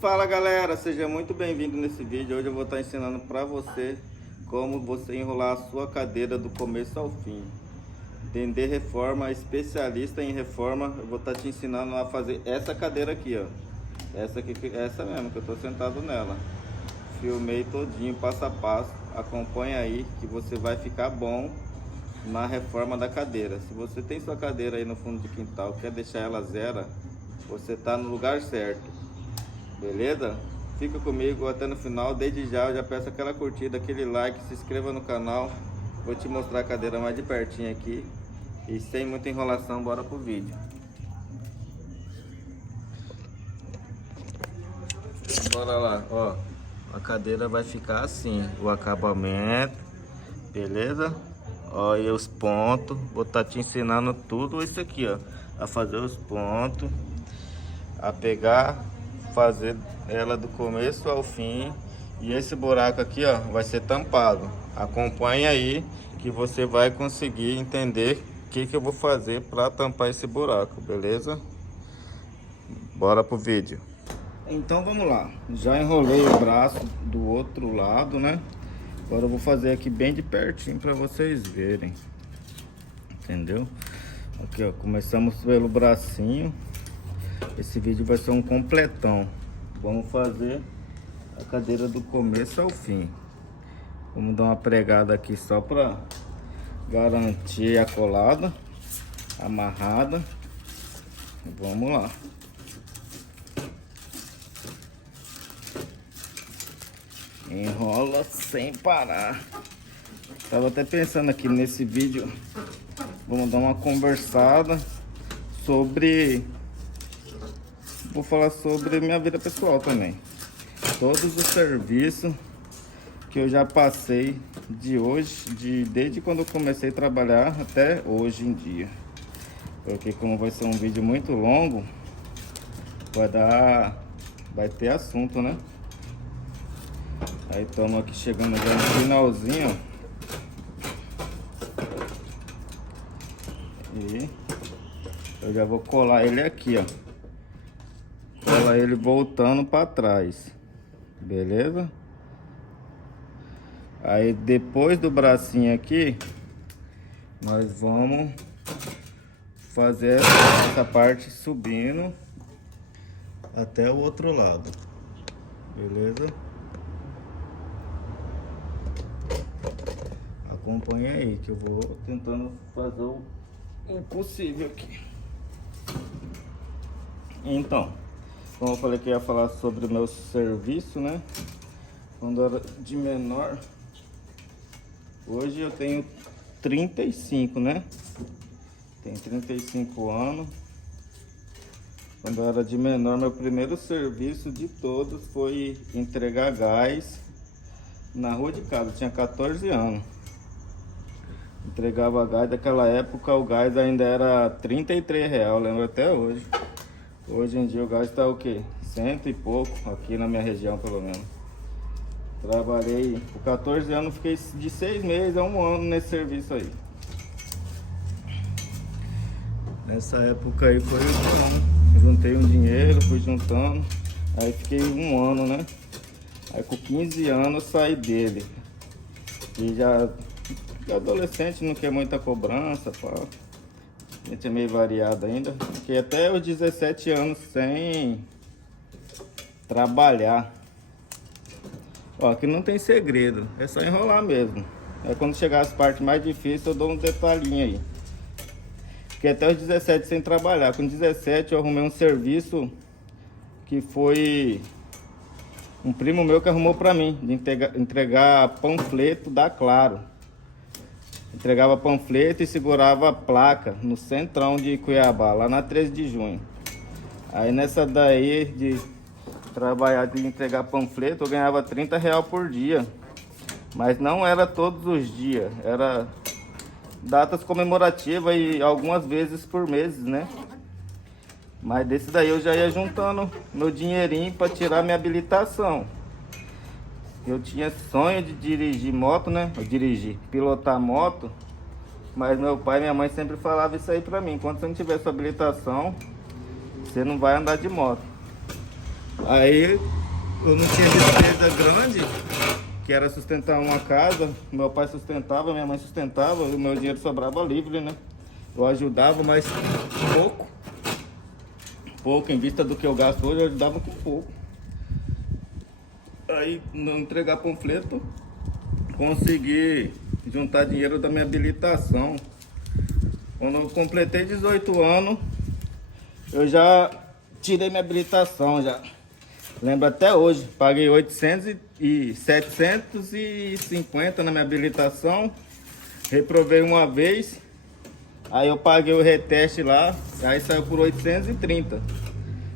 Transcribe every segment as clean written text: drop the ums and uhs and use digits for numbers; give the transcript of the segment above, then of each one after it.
Fala galera, seja muito bem-vindo nesse vídeo. Hoje eu vou estar ensinando para você como você enrolar a sua cadeira do começo ao fim. Dendê Reforma, especialista em reforma. Eu vou estar te ensinando a fazer essa cadeira aqui, ó. Essa aqui, essa mesmo, que eu tô sentado nela. Filmei todinho, passo a passo. Acompanha aí que você vai ficar bom na reforma da cadeira. Se você tem sua cadeira aí no fundo de quintal, quer deixar ela zero, você tá no lugar certo. Beleza? Fica comigo até no final. Desde já eu já peço aquela curtida, aquele like, se inscreva no canal. Vou te mostrar a cadeira mais de pertinho aqui. E sem muita enrolação, bora pro vídeo. Bora lá, ó. A cadeira vai ficar assim, o acabamento, beleza? Ó, e os pontos. Vou estar te ensinando tudo isso aqui, ó. A fazer os pontos, a pegar, fazer ela do começo ao fim. E esse buraco aqui, ó, vai ser tampado. Acompanha aí que você vai conseguir entender o que eu vou fazer para tampar esse buraco, beleza? Bora pro vídeo. Então vamos lá. Já enrolei o braço do outro lado, né? Agora eu vou fazer aqui bem de pertinho para vocês verem. Entendeu? Aqui, ó, começamos pelo bracinho. Esse vídeo vai ser um completão. Vamos fazer a cadeira do começo ao fim. Vamos dar uma pregada aqui só para garantir a colada amarrada. Vamos lá. Enrola sem parar. Tava até pensando aqui nesse vídeo, vamos dar uma conversada sobre... Vou falar sobre minha vida pessoal também. Todos os serviços que eu já passei desde quando eu comecei a trabalhar até hoje em dia. Porque como vai ser um vídeo muito longo, vai ter assunto, né? Aí estamos aqui chegando já no finalzinho. E eu já vou colar ele aqui, ó. Cola ele voltando para trás, beleza? Aí depois do bracinho aqui, nós vamos fazer essa parte subindo até o outro lado, beleza? Acompanha aí que eu vou tentando fazer o impossível aqui. Então, como eu falei que ia falar sobre o meu serviço, né? Quando eu era de menor. Hoje eu tenho 35, né? Tenho 35 anos. Quando eu era de menor, meu primeiro serviço de todos foi entregar gás na rua de casa. Eu tinha 14 anos. Entregava gás. Naquela época o gás ainda era R$ 33, lembro até hoje. Hoje em dia o gás está o quê? 100 e pouco, aqui na minha região pelo menos. Trabalhei por 14 anos, fiquei de 6 meses a 1 ano nesse serviço aí. Nessa época aí foi bom. Juntei um dinheiro, fui juntando. Aí fiquei 1 ano, né? Aí com 15 anos eu saí dele. E já adolescente não quer muita cobrança, pá. A gente é meio variado ainda. Fiquei até os 17 anos sem trabalhar. Ó, aqui não tem segredo, é só enrolar mesmo. Aí quando chegar as partes mais difíceis eu dou um detalhinho aí. Fiquei até os 17 sem trabalhar. Com 17 eu arrumei um serviço que foi um primo meu que arrumou pra mim, de entregar panfleto da Claro. Entregava panfleto e segurava a placa no centrão de Cuiabá, lá na 13 de junho. Aí nessa daí de trabalhar, de entregar panfleto, eu ganhava R$ 30 por dia. Mas não era todos os dias, era datas comemorativas e algumas vezes por mês, né? Mas desse daí eu já ia juntando meu dinheirinho para tirar minha habilitação. Eu tinha sonho de dirigir moto, né? Pilotar moto. Mas meu pai e minha mãe sempre falavam isso aí pra mim. Enquanto você não tiver sua habilitação, você não vai andar de moto. Aí eu não tinha despesa grande, que era sustentar uma casa. Meu pai sustentava, minha mãe sustentava, o meu dinheiro sobrava livre, né? Eu ajudava, mas pouco. Pouco, em vista do que eu gasto hoje, eu ajudava com pouco. Aí, não entregar panfleto, consegui juntar dinheiro da minha habilitação. Quando eu completei 18 anos, eu já tirei minha habilitação já. Lembro até hoje, paguei 800 e 750 na minha habilitação. Reprovei uma vez, aí eu paguei o reteste lá, aí saiu por 830.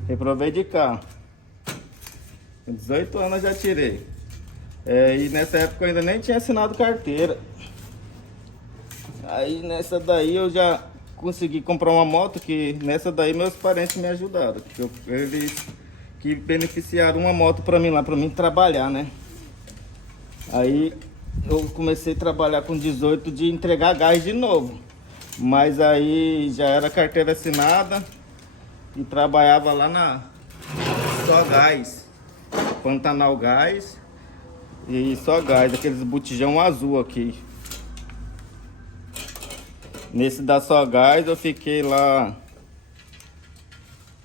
Reprovei de carro. Com 18 anos eu já tirei. E nessa época eu ainda nem tinha assinado carteira. Aí nessa daí eu já consegui comprar uma moto, que nessa daí meus parentes me ajudaram. Eles que beneficiaram uma moto pra mim lá, pra mim trabalhar, né? Aí eu comecei a trabalhar com 18 de entregar gás de novo. Mas aí já era carteira assinada e trabalhava lá na Só Gás, Pantanal Gás e Só Gás, aqueles botijão azul aqui. Nesse da Só Gás eu fiquei lá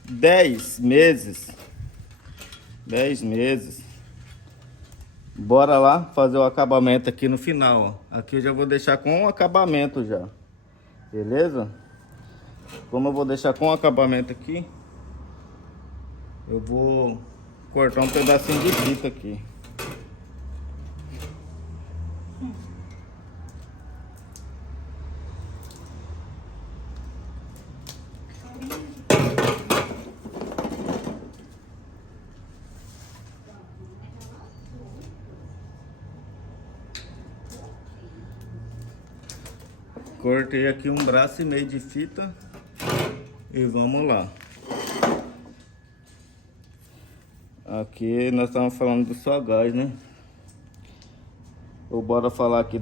10 meses. 10 meses. Bora lá fazer o acabamento aqui no final, ó. Aqui eu já vou deixar com o acabamento já. Beleza? Como eu vou deixar com o acabamento aqui, eu vou cortar um pedacinho de fita aqui. Cortei aqui 1,5 braço de fita e vamos lá. Aqui nós estamos falando do Só Gás, né? Ou bora falar aqui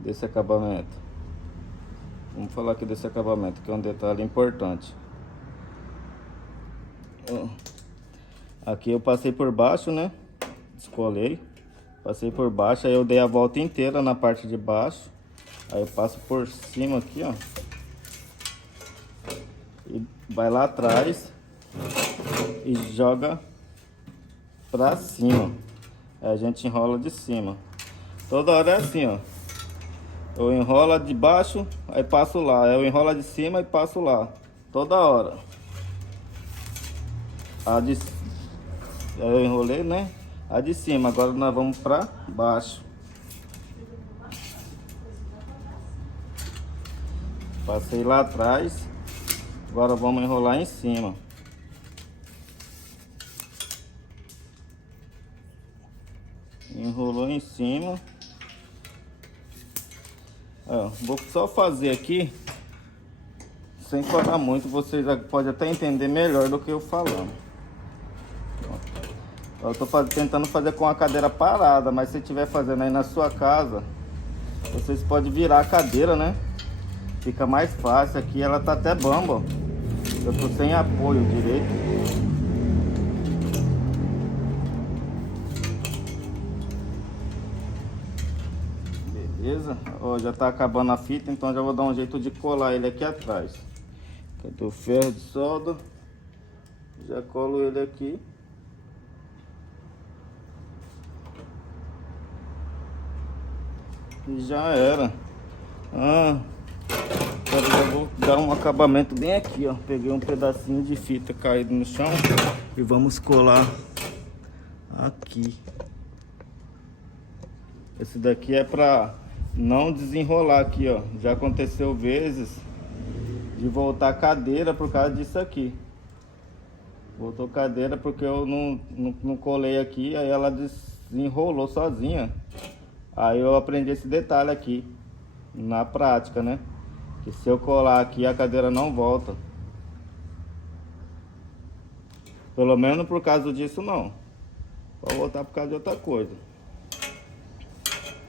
desse acabamento. Vamos falar aqui desse acabamento, que é um detalhe importante. Ó, aqui eu passei por baixo, né? Descolei. Passei por baixo, aí eu dei a volta inteira na parte de baixo. Aí eu passo por cima aqui, ó. E vai lá atrás e joga pra cima. Aí a gente enrola de cima. Toda hora é assim, ó. Eu enrolo de baixo, aí passo lá. Eu enrolo de cima e passo lá. Toda hora. Aí eu enrolei, né? A de cima. Agora nós vamos pra baixo. Passei lá atrás. Agora vamos enrolar em cima. Enrolou em cima. Ó, vou só fazer aqui sem falar muito. Vocês podem até entender melhor do que eu falando. Eu tô tentando fazer com a cadeira parada, mas se estiver fazendo aí na sua casa, vocês podem virar a cadeira, né? Fica mais fácil. Aqui ela tá até bamba, ó. Eu tô sem apoio direito. Beleza? Ó, já tá acabando a fita, então já vou dar um jeito de colar ele aqui atrás. Cadê o ferro de solda? Já colo ele aqui. E já era. Agora já vou dar um acabamento bem aqui, ó. Peguei um pedacinho de fita caído no chão e vamos colar aqui. Esse daqui é pra não desenrolar aqui, ó. Já aconteceu vezes de voltar a cadeira por causa disso aqui. Voltou cadeira porque eu não colei aqui, aí ela desenrolou sozinha. Aí eu aprendi esse detalhe aqui, na prática, né? Que se eu colar aqui, a cadeira não volta. Pelo menos por causa disso, não. Pode voltar por causa de outra coisa.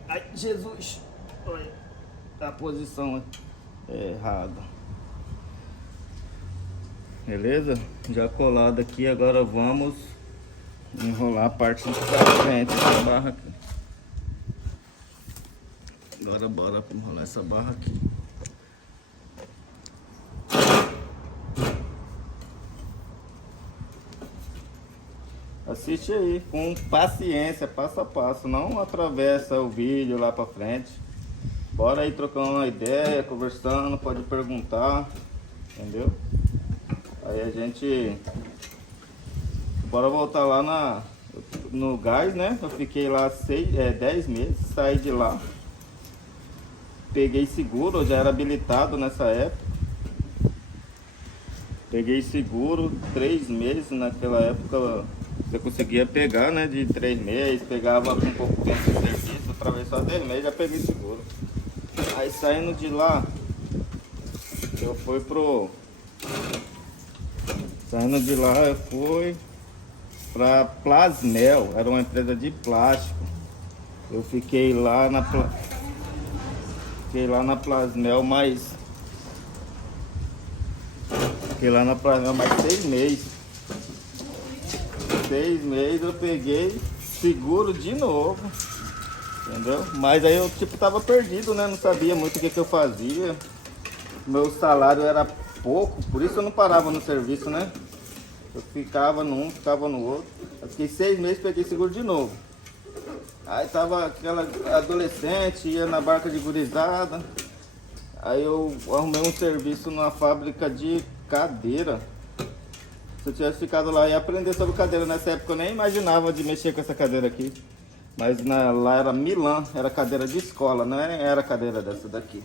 Ai, Jesus! Olha, a posição é errada. Beleza? Já colado aqui, agora vamos enrolar a parte da frente dessa barra aqui. Agora bora pra enrolar essa barra aqui. Assiste aí com paciência, passo a passo, não atravessa o vídeo lá pra frente. Bora aí trocando uma ideia, conversando, pode perguntar, entendeu? Aí a gente... Bora voltar lá no gás, né? Eu fiquei lá 10 meses, saí de lá. Peguei seguro, eu já era habilitado nessa época. Peguei seguro 3 meses, naquela época você conseguia pegar, né? De 3 meses, pegava com um pouco tempo de serviço, atravessou 10 meses, já peguei seguro. Aí saindo de lá, eu fui pro... Saindo de lá, eu fui pra Plasmel, era uma empresa de plástico. Eu fiquei lá na Plasmel mais... Fiquei lá na Plasmel mais 6 meses. 6 meses eu peguei seguro de novo, entendeu? Mas aí eu tipo tava perdido, né? Não sabia muito o que eu fazia. Meu salário era pouco, por isso eu não parava no serviço, né? Eu ficava num, ficava no outro. Eu fiquei 6 meses, peguei seguro de novo. Aí tava aquela adolescente, ia na barca de gurizada. Aí eu arrumei um serviço numa fábrica de cadeira. Se eu tivesse ficado lá e aprender sobre cadeira nessa época, eu nem imaginava de mexer com essa cadeira aqui. Mas lá era Milan, era cadeira de escola, não era cadeira dessa daqui.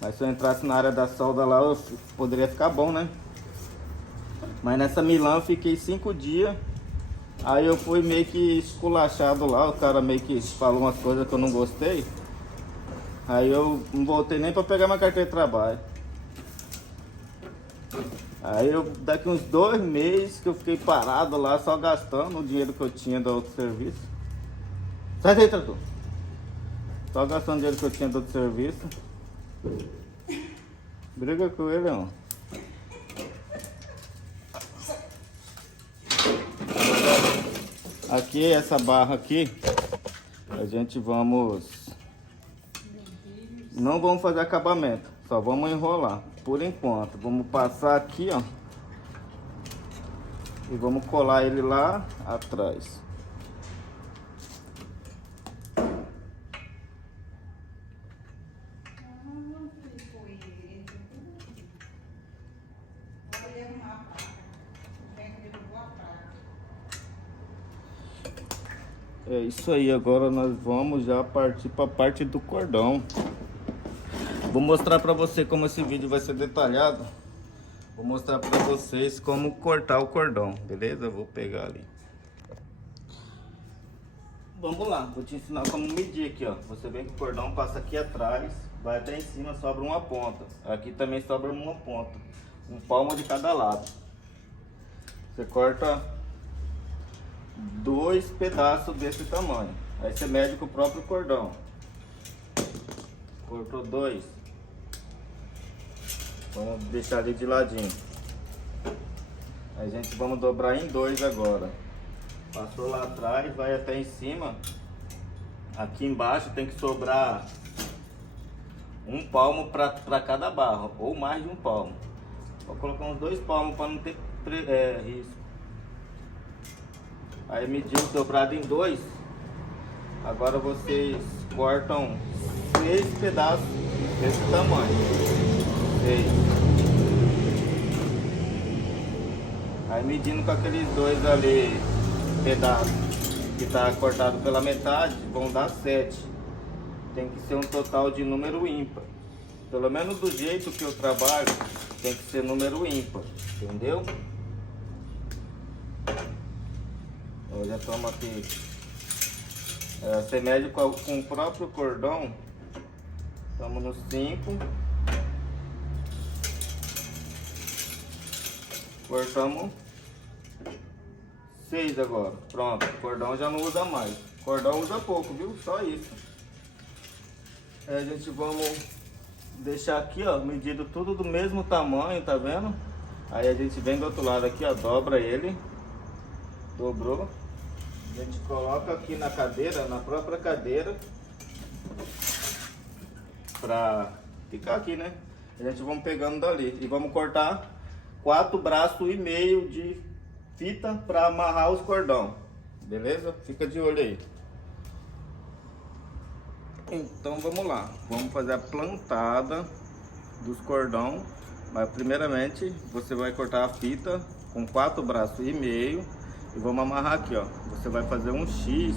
Mas se eu entrasse na área da solda lá, eu poderia ficar bom, né? Mas nessa Milan eu fiquei 5 dias. Aí eu fui meio que esculachado lá, o cara meio que falou umas coisas que eu não gostei. Aí eu não voltei nem pra pegar minha carteira de trabalho. Aí eu, daqui uns 2 meses que eu fiquei parado lá, só gastando o dinheiro que eu tinha do outro serviço. Sai daí, trator. Só gastando o dinheiro que eu tinha do outro serviço. Briga com ele, ó. Aqui, essa barra aqui, a gente não vamos fazer acabamento, só vamos enrolar, por enquanto. Vamos passar aqui, ó, e vamos colar ele lá atrás. É isso aí, agora nós vamos já partir para a parte do cordão. Vou mostrar para você como esse vídeo vai ser detalhado. Vou mostrar para vocês como cortar o cordão, beleza? Vou pegar ali. Vamos lá, vou te ensinar como medir aqui, ó. Você vem que o cordão passa aqui atrás, vai até em cima, sobra uma ponta. Aqui também sobra uma ponta, um palmo de cada lado. Você corta 2 pedaços desse tamanho. Aí você mede com o próprio cordão. Cortou 2. Vamos deixar ali de ladinho. Aí a gente vamos dobrar em 2 agora. Passou lá atrás, vai até em cima. Aqui embaixo tem que sobrar um palmo para cada barra, ou mais de um palmo. Vou colocar uns 2 palmos para não ter risco. Aí mediu dobrado em 2. Agora vocês cortam 6 pedaços desse tamanho. 6. Aí medindo com aqueles 2 ali pedaços que tá cortado pela metade, vão dar 7. Tem que ser um total de número ímpar. Pelo menos do jeito que eu trabalho, tem que ser número ímpar, entendeu? Eu já toma aqui. Você mede com o próprio cordão. Estamos no 5. Cortamos 6 agora. Pronto, o cordão já não usa mais. O cordão usa pouco, viu? Só isso. Aí a gente vamos deixar aqui, ó, medido tudo do mesmo tamanho, tá vendo? Aí a gente vem do outro lado aqui, ó, dobra ele. Dobrou. A gente coloca aqui na cadeira, na própria cadeira, pra ficar aqui, né? A gente vamos pegando dali e vamos cortar 4 braços e meio de fita para amarrar os cordão, beleza? Fica de olho aí. Então vamos lá, vamos fazer a plantada dos cordão, mas primeiramente você vai cortar a fita com 4 braços e meio e vamos amarrar aqui, ó. Você vai fazer um X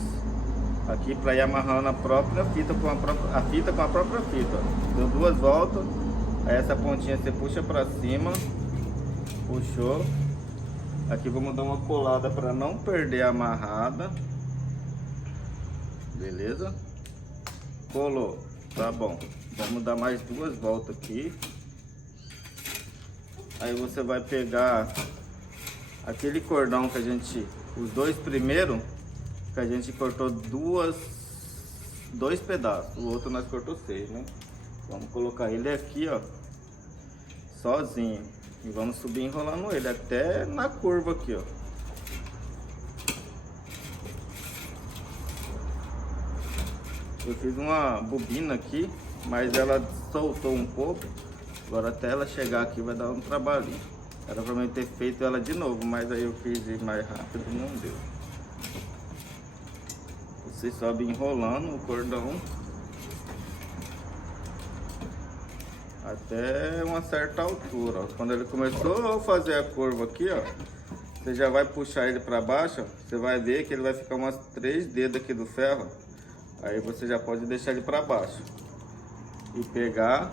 aqui para ir amarrando a própria fita com a própria fita. Deu 2 voltas, aí essa pontinha você puxa para cima, puxou. Aqui vamos dar uma colada para não perder a amarrada, beleza? Colou, tá bom. Vamos dar mais 2 voltas aqui. Aí você vai pegar aquele cordão que a gente, os 2 primeiros, que a gente cortou 2 pedaços. O outro nós cortou 6, né? Vamos colocar ele aqui, ó, sozinho. E vamos subir enrolando ele até na curva aqui, ó. Eu fiz uma bobina aqui, mas ela soltou um pouco. Agora até ela chegar aqui vai dar um trabalhinho. Era pra mim ter feito ela de novo, mas aí eu quis ir mais rápido e não deu. Você sobe enrolando o cordão até uma certa altura, ó. Quando ele começou a fazer a curva aqui, ó, você já vai puxar ele para baixo, ó. Você vai ver que ele vai ficar umas 3 dedos aqui do ferro. Aí você já pode deixar ele para baixo e pegar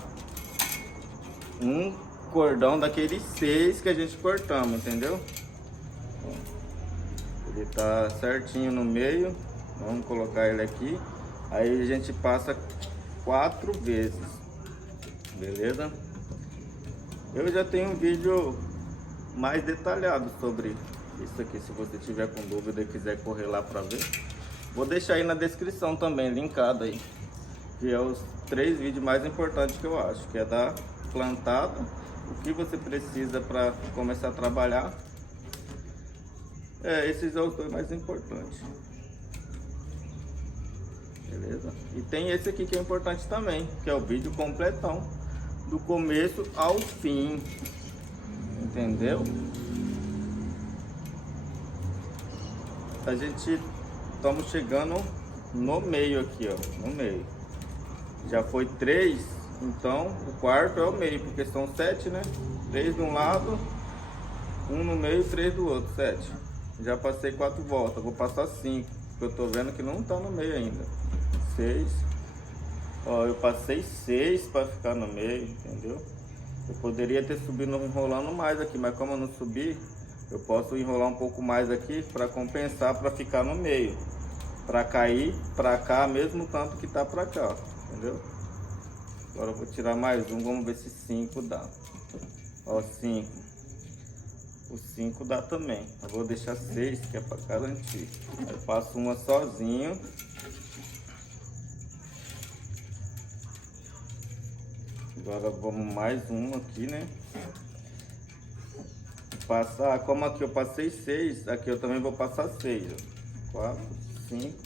um cordão daqueles 6 que a gente cortamos, entendeu? Ele tá certinho no meio. Vamos colocar ele aqui. Aí a gente passa 4 vezes, beleza? Eu já tenho um vídeo mais detalhado sobre isso aqui, se você tiver com dúvida e quiser correr lá para ver. Vou deixar aí na descrição também, linkado aí, que é os 3 vídeos mais importantes que eu acho, que é da plantada, o que você precisa para começar a trabalhar. Esses são os 2 mais importantes. Beleza? E tem esse aqui que é importante também, que é o vídeo completão, do começo ao fim, entendeu? A gente estamos chegando no meio aqui, ó, no meio. Já foi 3, então o quarto é o meio, porque são 7, né? 3 de um lado, 1 no meio e 3 do outro, 7. Já passei 4 voltas, vou passar 5, porque eu tô vendo que não tá no meio ainda. 6. Ó, eu passei 6 para ficar no meio, entendeu? Eu poderia ter subido enrolando mais aqui, mas como eu não subi, eu posso enrolar um pouco mais aqui para compensar, para ficar no meio, para cair para cá mesmo tanto que tá para cá, entendeu? Agora eu vou tirar mais um, vamos ver se 5 dá. Ó, 5. O 5 dá também. Eu vou deixar 6, que é para garantir. Aí eu passo uma sozinho. Agora vamos mais uma aqui, né? Passar, como aqui eu passei 6, aqui eu também vou passar 6. 4, 5,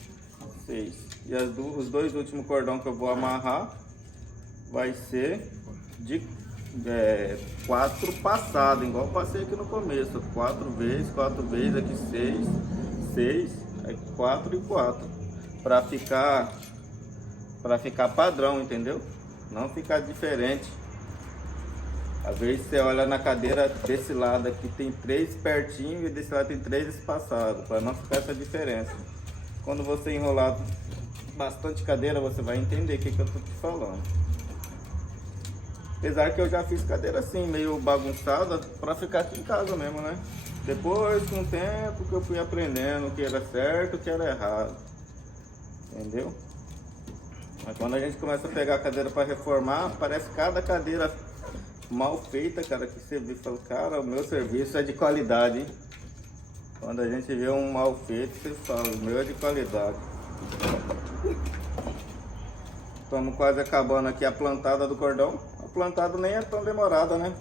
6. E os 2 últimos cordão que eu vou amarrar vai ser de 4 passadas, igual eu passei aqui no começo. 4 vezes, aqui 6, 6, aí 4 e 4. Para ficar padrão, entendeu? Não ficar diferente. Às vezes você olha na cadeira desse lado aqui tem 3 pertinho e desse lado tem 3 espaçados, para não ficar essa diferença. Quando você enrolar bastante cadeira, você vai entender o que eu tô te falando. Apesar que eu já fiz cadeira assim, meio bagunçada, para ficar aqui em casa mesmo, né? Depois, com o tempo que eu fui aprendendo o que era certo, o que era errado. Entendeu? Mas quando a gente começa a pegar a cadeira para reformar, parece cada cadeira mal feita, cara, que você vê e fala, cara, o meu serviço é de qualidade, hein? Quando a gente vê um mal feito, você fala, o meu é de qualidade. Estamos quase acabando aqui a plantada do cordão. A plantada nem é tão demorada, né?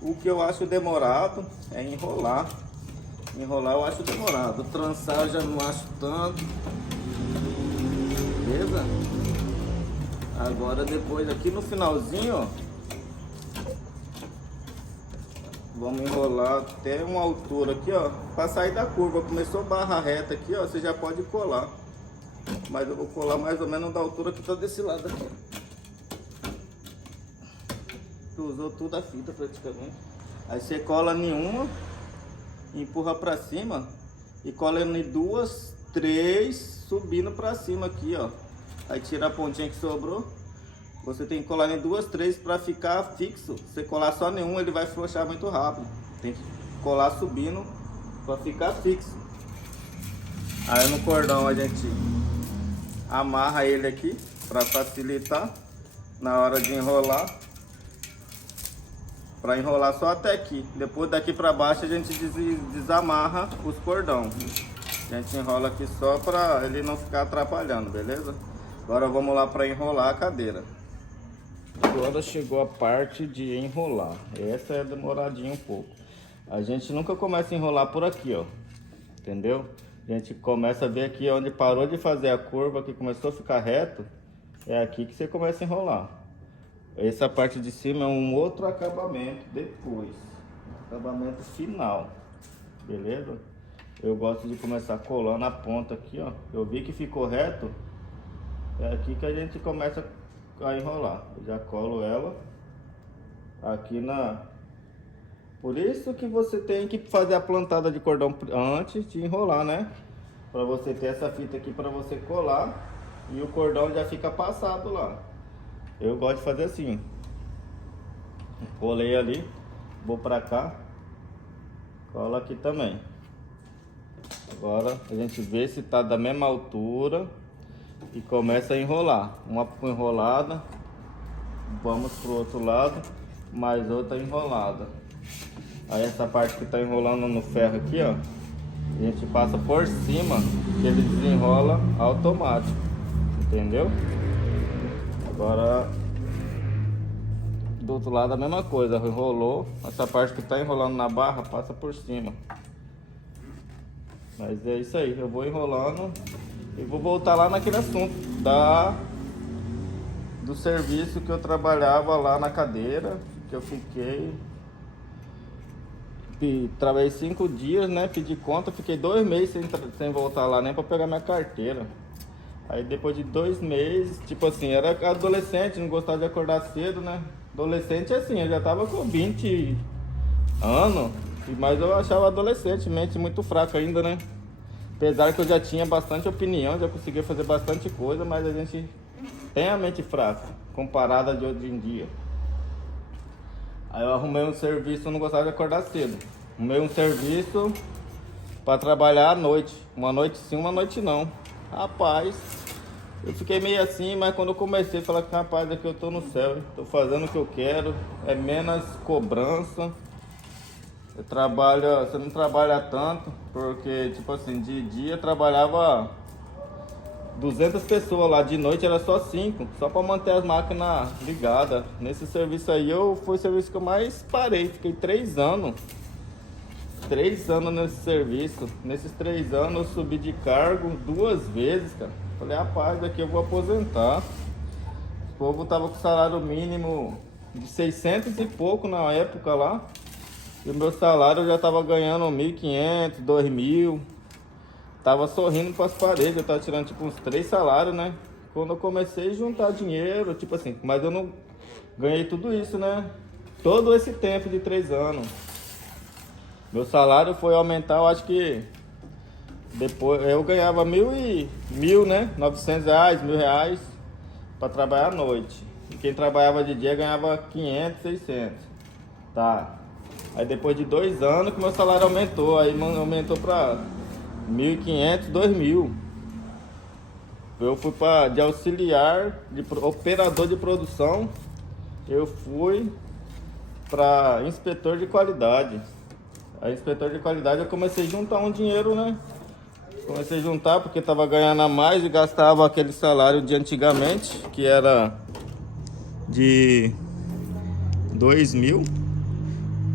O que eu acho demorado é enrolar. Enrolar eu acho demorado. Trançar eu já não acho tanto. Beleza? Agora depois aqui no finalzinho, ó. Vamos enrolar até uma altura aqui, ó. Pra sair da curva. Começou barra reta aqui, ó. Você já pode colar. Mas eu vou colar mais ou menos da altura que tá desse lado aqui. Tu usou tudo a fita praticamente. Aí você cola em uma, empurra pra cima e cola em duas, três, subindo pra cima aqui, ó. Aí tira a pontinha que sobrou. Você tem que colar em duas, três pra ficar fixo. Se você colar só em uma, ele vai frouxar muito rápido. Tem que colar subindo pra ficar fixo. Aí no cordão a gente amarra ele aqui pra facilitar na hora de enrolar. Pra enrolar só até aqui. Depois daqui pra baixo a gente desamarra os cordões. A gente enrola aqui só pra ele não ficar atrapalhando, beleza? Agora vamos lá pra enrolar a cadeira. Agora chegou a parte de enrolar. Essa é demoradinha um pouco. A gente nunca começa a enrolar por aqui, ó. Entendeu? A gente começa a ver aqui onde parou de fazer a curva, que começou a ficar reto. É aqui que você começa a enrolar. Essa parte de cima é um outro acabamento depois. Acabamento final. Beleza? Eu gosto de começar colando a ponta aqui, ó. Eu vi que ficou reto. É aqui que a gente começa a enrolar. Eu já colo ela aqui na... Por isso que você tem que fazer a plantada de cordão antes de enrolar, né? Para você ter essa fita aqui para você colar e o cordão já fica passado lá. Eu gosto de fazer assim. Colei ali, vou para cá, cola aqui também. Agora a gente vê se tá da mesma altura e começa a enrolar. Uma enrolada, vamos pro outro lado, mais outra enrolada. Aí essa parte que tá enrolando no ferro aqui, ó, a gente passa por cima, que ele desenrola automático, entendeu? Agora do outro lado a mesma coisa, enrolou, essa parte que tá enrolando na barra passa por cima. Mas é isso aí, eu vou enrolando e vou voltar lá naquele assunto do serviço que eu trabalhava lá na cadeira, que eu fiquei. Trabalhei 5 dias, né? Pedi conta, fiquei 2 meses sem voltar lá nem para pegar minha carteira. Aí depois de 2 meses, tipo assim, era adolescente, não gostava de acordar cedo, né? Adolescente assim, eu já tava com 20 anos, mas eu achava adolescente, mente muito fraca ainda, né? Apesar que eu já tinha bastante opinião, já conseguia fazer bastante coisa, mas a gente tem a mente fraca, comparada de hoje em dia. Aí eu arrumei um serviço, eu não gostava de acordar cedo. Arrumei um serviço para trabalhar à noite. Uma noite sim, uma noite não. Rapaz, eu fiquei meio assim, mas quando eu comecei a falar que rapaz, aqui eu tô no céu, tô fazendo o que eu quero, é menos cobrança. Eu trabalho, você não trabalha tanto, porque tipo assim, de dia eu trabalhava 200 pessoas lá, de noite era só 5, só para manter as máquinas ligadas. Nesse serviço aí foi o serviço que eu mais parei, fiquei 3 anos. 3 anos nesse serviço. Nesses 3 anos eu subi de cargo 2 vezes, cara. Falei, rapaz, daqui eu vou aposentar. O povo tava com salário mínimo de 600 e pouco na época lá. E o meu salário eu já tava ganhando 1.500, 2.000. Tava sorrindo para as paredes, eu tava tirando tipo uns 3 salários, né? Quando eu comecei a juntar dinheiro, tipo assim, mas eu não ganhei tudo isso, né? Todo esse tempo de 3 anos. Meu salário foi aumentar, eu acho que depois eu ganhava mil, né? R$900, R$1.000 para trabalhar à noite. E quem trabalhava de dia ganhava 500, 600. Tá. Aí depois de 2 anos que meu salário aumentou, aí aumentou para 1.500, 2.000. Eu fui de auxiliar, de operador de produção, eu fui para inspetor de qualidade. A inspetor de qualidade eu comecei a juntar um dinheiro, né? Comecei a juntar porque estava ganhando a mais e gastava aquele salário de antigamente, que era de 2.000,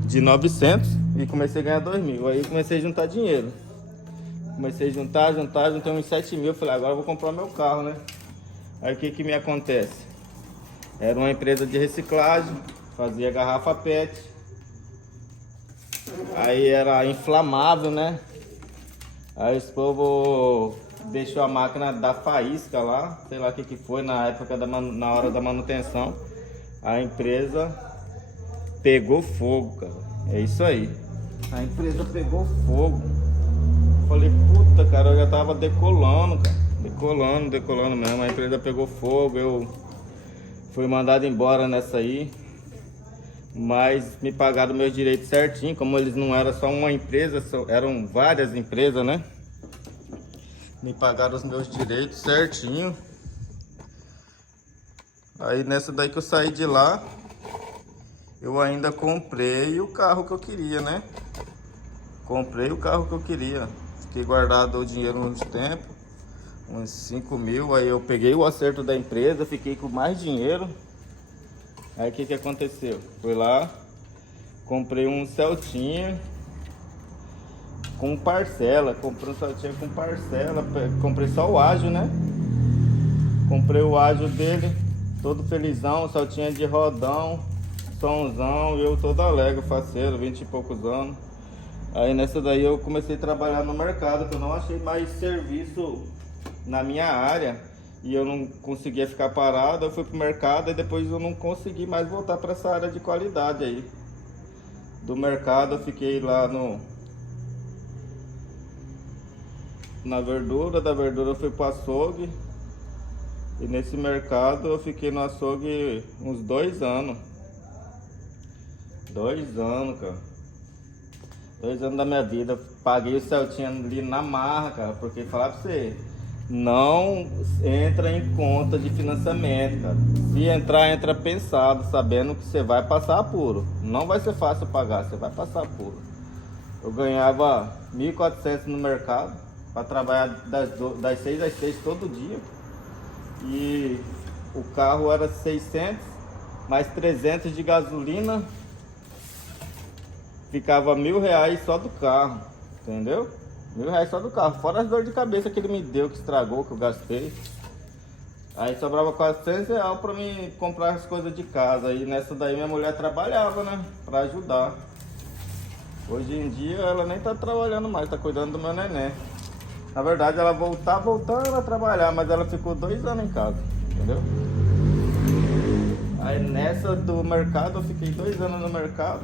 de 900. e comecei a ganhar 2.000. Aí comecei a juntar dinheiro. Comecei a juntar, juntei uns 7.000. Falei, agora eu vou comprar meu carro, né? Aí o que que me acontece? Era uma empresa de reciclagem, fazia garrafa PET. Aí era inflamável, né? Aí os povos deixou a máquina dar faísca lá, sei lá o que que foi na época na hora da manutenção. A empresa pegou fogo, cara. É isso aí. A empresa pegou fogo. Falei, puta, cara, eu já tava decolando, cara. Decolando mesmo. A empresa pegou fogo, eu fui mandado embora nessa aí. Mas me pagaram meus direitos certinho. Como eles não eram só uma empresa, eram várias empresas, né? Me pagaram os meus direitos certinho. Aí nessa daí que eu saí de lá, eu ainda comprei o carro que eu queria, né? Comprei o carro que eu queria. Fiquei guardado o dinheiro uns tempos, uns 5.000. Aí eu peguei o acerto da empresa, fiquei com mais dinheiro. Aí o que que aconteceu? Fui lá, comprei um Celtinha com parcela. Comprei um Celtinha com parcela. Comprei só o ágio, né? Comprei o ágio dele, todo felizão, Celtinha de rodão, somzão, e eu todo alegre, faceiro, 20 e poucos anos. Aí nessa daí eu comecei a trabalhar no mercado, que eu não achei mais serviço na minha área. E eu não conseguia ficar parado, eu fui pro mercado e depois eu não consegui mais voltar para essa área de qualidade aí. Do mercado eu fiquei lá na verdura, da verdura eu fui pro açougue. E nesse mercado eu fiquei no açougue uns 2 anos. 2 anos, cara. 2 anos da minha vida. Paguei o Celtinha ali na marra, cara, porque falar pra você, não entra em conta de financiamento, cara. Se entrar, entra pensado, sabendo que você vai passar apuro. Não vai ser fácil pagar, você vai passar apuro. Eu ganhava 1.400 no mercado para trabalhar das 6 às 6 todo dia. E o carro era 600 mais 300 de gasolina, ficava R$1.000 só do carro, entendeu? R$1.000 só do carro, fora as dores de cabeça que ele me deu, que estragou, que eu gastei. Aí sobrava R$400 pra mim comprar as coisas de casa. E nessa daí minha mulher trabalhava, né, pra ajudar. Hoje em dia ela nem tá trabalhando mais, tá cuidando do meu neném. Na verdade ela voltando a trabalhar, mas ela ficou 2 anos em casa, entendeu? Aí nessa do mercado, eu fiquei 2 anos no mercado.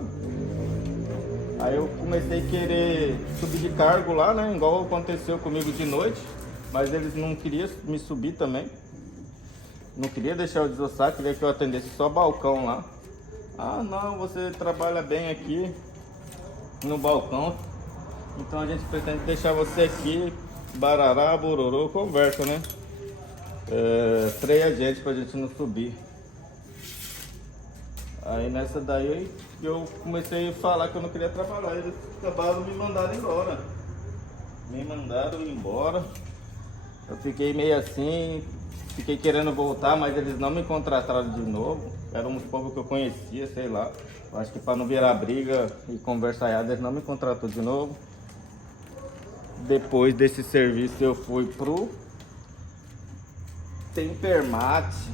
Aí eu comecei a querer subir de cargo lá, né? Igual aconteceu comigo de noite. Mas eles não queriam me subir também. Não queria deixar eu desossar, queria que eu atendesse só balcão lá. Ah não, você trabalha bem aqui no balcão, então a gente pretende deixar você aqui. Barará, bororô, conversa, né? Freia a gente pra gente não subir. Aí nessa daí eu comecei a falar que eu não queria trabalhar. Eles acabaram me mandando embora. Me mandaram embora. Eu fiquei meio assim, fiquei querendo voltar, mas eles não me contrataram de novo. Era um povo que eu conhecia, sei lá. Eu acho que para não virar briga e conversaiada, eles não me contratou de novo. Depois desse serviço eu fui pro Tempermate.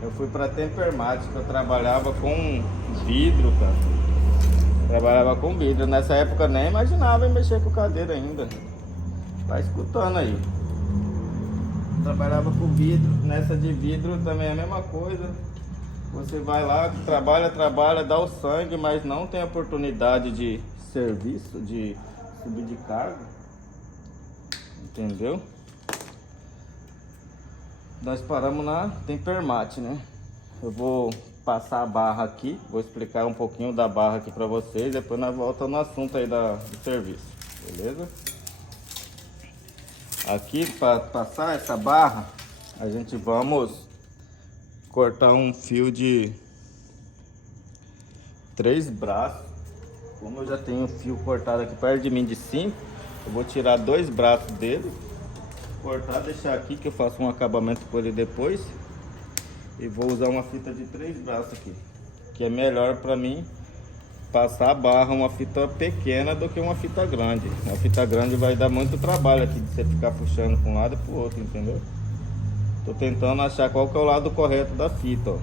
Eu fui pra Tempermate, que eu trabalhava com vidro, cara. Trabalhava com vidro. Nessa época eu nem imaginava em mexer com cadeira ainda. Tá escutando aí. Trabalhava com vidro. Nessa de vidro também é a mesma coisa. Você vai lá, trabalha, dá o sangue, mas não tem oportunidade de serviço, de subir de cargo, entendeu? Nós paramos na Tempermate, né? Eu vou passar a barra aqui, vou explicar um pouquinho da barra aqui pra vocês, depois nós voltamos no assunto aí do serviço, beleza? Aqui, para passar essa barra, a gente vamos cortar um fio de 3 braços. Como eu já tenho um fio cortado aqui perto de mim de 5, eu vou tirar 2 braços dele, cortar, deixar aqui que eu faço um acabamento com ele depois. E vou usar uma fita de 3 braços aqui, que é melhor pra mim passar a barra uma fita pequena do que uma fita grande. Uma fita grande vai dar muito trabalho aqui de você ficar puxando para um lado e para o outro, entendeu? Tô tentando achar qual que é o lado correto da fita, ó.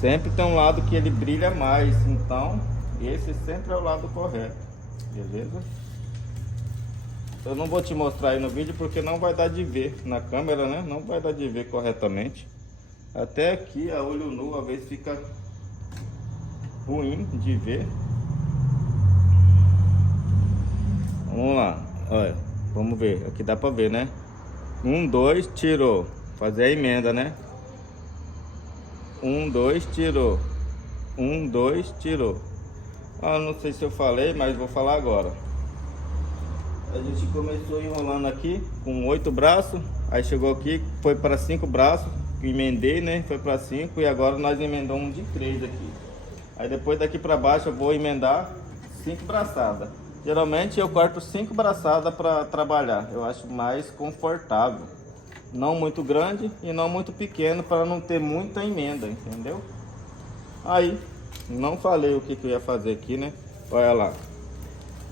Sempre tem um lado que ele brilha mais, então esse sempre é o lado correto, beleza? Eu não vou te mostrar aí no vídeo porque não vai dar de ver na câmera, né? Não vai dar de ver corretamente. Até aqui a olho nu às vezes fica ruim de ver. Vamos lá, olha, vamos ver, aqui dá pra ver, né? 1, 2, tirou, fazer a emenda, né? 1, 2, tirou. 1, 2, tirou. Ah, não sei se eu falei, mas vou falar agora. A gente começou enrolando aqui com 8 braços, aí chegou aqui, foi para 5 braços, emendei, né? Foi para 5 e agora nós emendamos de 3 aqui. Aí depois daqui para baixo eu vou emendar 5 braçadas. Geralmente eu corto 5 braçadas para trabalhar, eu acho mais confortável. Não muito grande e não muito pequeno para não ter muita emenda, entendeu? Aí, não falei o que eu ia fazer aqui, né? Olha lá.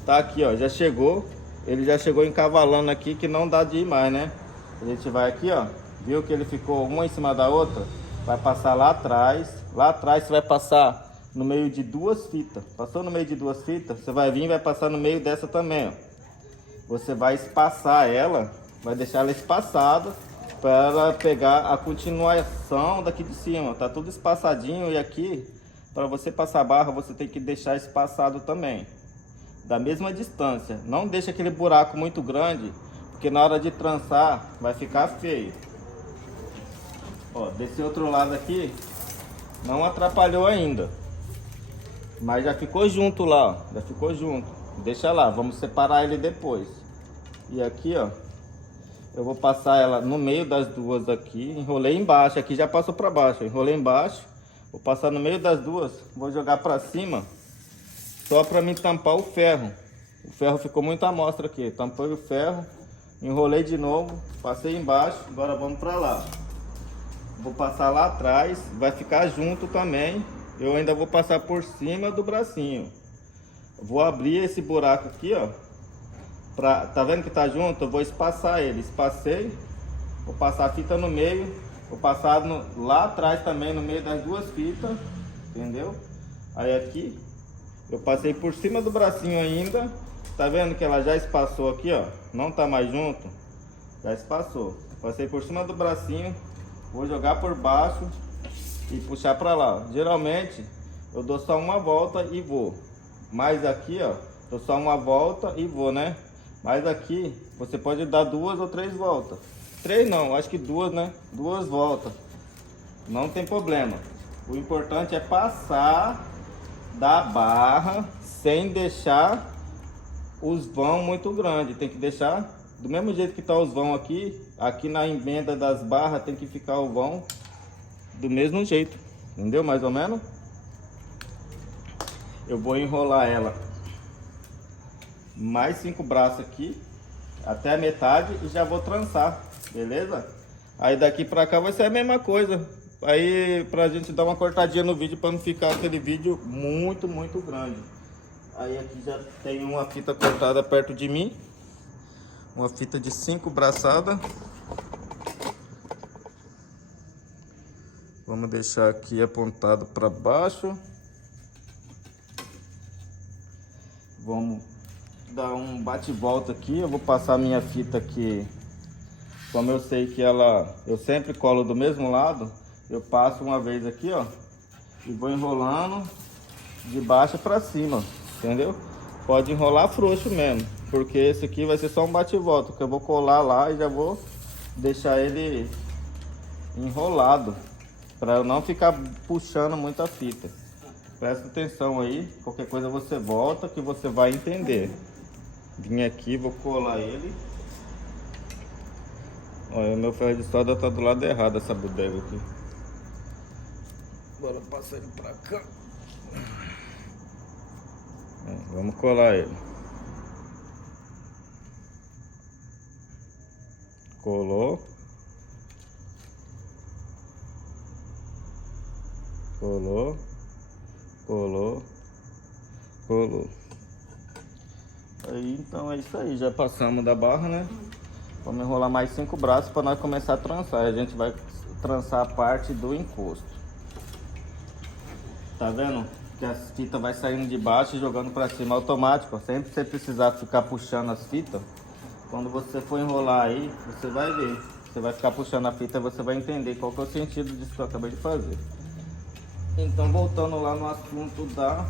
Tá aqui, ó, já chegou. Ele já chegou encavalando aqui que não dá de ir mais, né? A gente vai aqui, ó. Viu que ele ficou uma em cima da outra? Vai passar lá atrás. Lá atrás você vai passar no meio de 2 fitas. Passou no meio de 2 fitas, você vai vir e vai passar no meio dessa também, ó. Você vai espaçar ela, vai deixar ela espaçada para ela pegar a continuação daqui de cima. Tá tudo espaçadinho e aqui, para você passar a barra, você tem que deixar espaçado também. Da mesma distância. Não deixa aquele buraco muito grande, porque na hora de trançar vai ficar feio. Ó, desse outro lado aqui não atrapalhou ainda, mas já ficou junto lá, ó. Já ficou junto. Deixa lá, vamos separar ele depois. E aqui, ó, eu vou passar ela no meio das duas aqui. Enrolei embaixo, aqui já passou para baixo. Enrolei embaixo, vou passar no meio das duas, vou jogar para cima, só para me tampar o ferro. O ferro ficou muito amostra aqui. Tampei o ferro, enrolei de novo, passei embaixo. Agora vamos para lá. Vou passar lá atrás, vai ficar junto também. Eu ainda vou passar por cima do bracinho. Vou abrir esse buraco aqui, ó. Tá vendo que tá junto? Eu vou espaçar ele. Espacei. Vou passar a fita no meio. Vou passar lá atrás também, no meio das 2 fitas. Entendeu? Aí aqui, eu passei por cima do bracinho ainda. Tá vendo que ela já espaçou aqui, ó. Não tá mais junto. Já espaçou. Passei por cima do bracinho. Vou jogar por baixo e puxar pra lá. Geralmente, eu dou só uma volta e vou. Mas aqui, ó, dou só uma volta e vou, né? Mas aqui, você pode dar 2 ou 3 voltas. 3 não, acho que 2, né? 2 voltas. Não tem problema. O importante é passar da barra sem deixar os vão muito grandes. Tem que deixar do mesmo jeito que tá os vão aqui. Aqui na emenda das barras tem que ficar o vão do mesmo jeito. Entendeu? Mais ou menos. Eu vou enrolar ela mais 5 braços aqui até a metade e já vou trançar, beleza? Aí daqui pra cá vai ser a mesma coisa. Aí pra gente dar uma cortadinha no vídeo para não ficar aquele vídeo muito grande. Aí aqui já tem uma fita cortada perto de mim, uma fita de 5 braçadas. Vamos deixar aqui apontado para baixo. Vamos dar um bate-volta aqui. Eu vou passar minha fita aqui. Como eu sei que eu sempre colo do mesmo lado, eu passo uma vez aqui, ó, e vou enrolando de baixo para cima, entendeu? Pode enrolar frouxo mesmo, porque esse aqui vai ser só um bate-volta, que eu vou colar lá e já vou deixar ele enrolado, para eu não ficar puxando muita fita. Presta atenção aí, qualquer coisa você volta que você vai entender. Vim aqui, vou colar ele. Olha, meu ferro de solda tá do lado errado, essa bodega aqui. Bora passar ele pra cá. Vamos colar ele. Colou. Colou. Colou. Colou. Aí, então é isso aí. Já passamos da barra, né? Vamos enrolar mais 5 braços para nós começar a trançar. A gente vai trançar a parte do encosto. Tá vendo? Que as fitas vai saindo de baixo e jogando para cima automático. Sempre você precisar ficar puxando as fitas, quando você for enrolar aí, você vai ver. Você vai ficar puxando a fita e você vai entender qual que é o sentido disso que eu acabei de fazer. Então, voltando lá no assunto da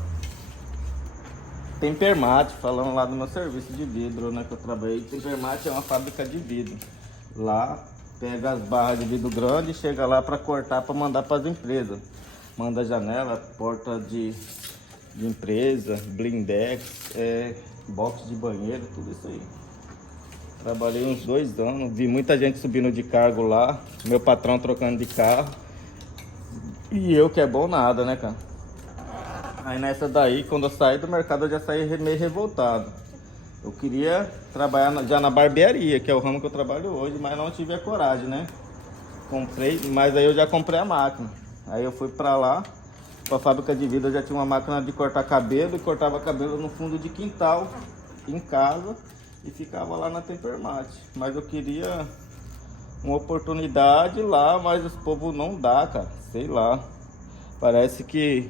Tempermate, falando lá do meu serviço de vidro, né, que eu trabalhei. Tempermate é uma fábrica de vidro. Lá, pega as barras de vidro grande e chega lá para cortar, para mandar para as empresas. Manda janela, porta de empresa, blindex, box de banheiro, tudo isso aí. Trabalhei uns 2 anos, vi muita gente subindo de cargo lá, meu patrão trocando de carro. E eu que é bom nada, né, cara? Aí nessa daí, quando eu saí do mercado, eu já saí meio revoltado. Eu queria trabalhar já na barbearia, que é o ramo que eu trabalho hoje, mas não tive a coragem, né? Comprei, mas aí eu já comprei a máquina. Aí eu fui pra lá, pra fábrica de vidro, eu já tinha uma máquina de cortar cabelo, e cortava cabelo no fundo de quintal, em casa, e ficava lá na Tempermate. Mas eu queria uma oportunidade lá, mas os povos não dá, cara, sei lá. Parece que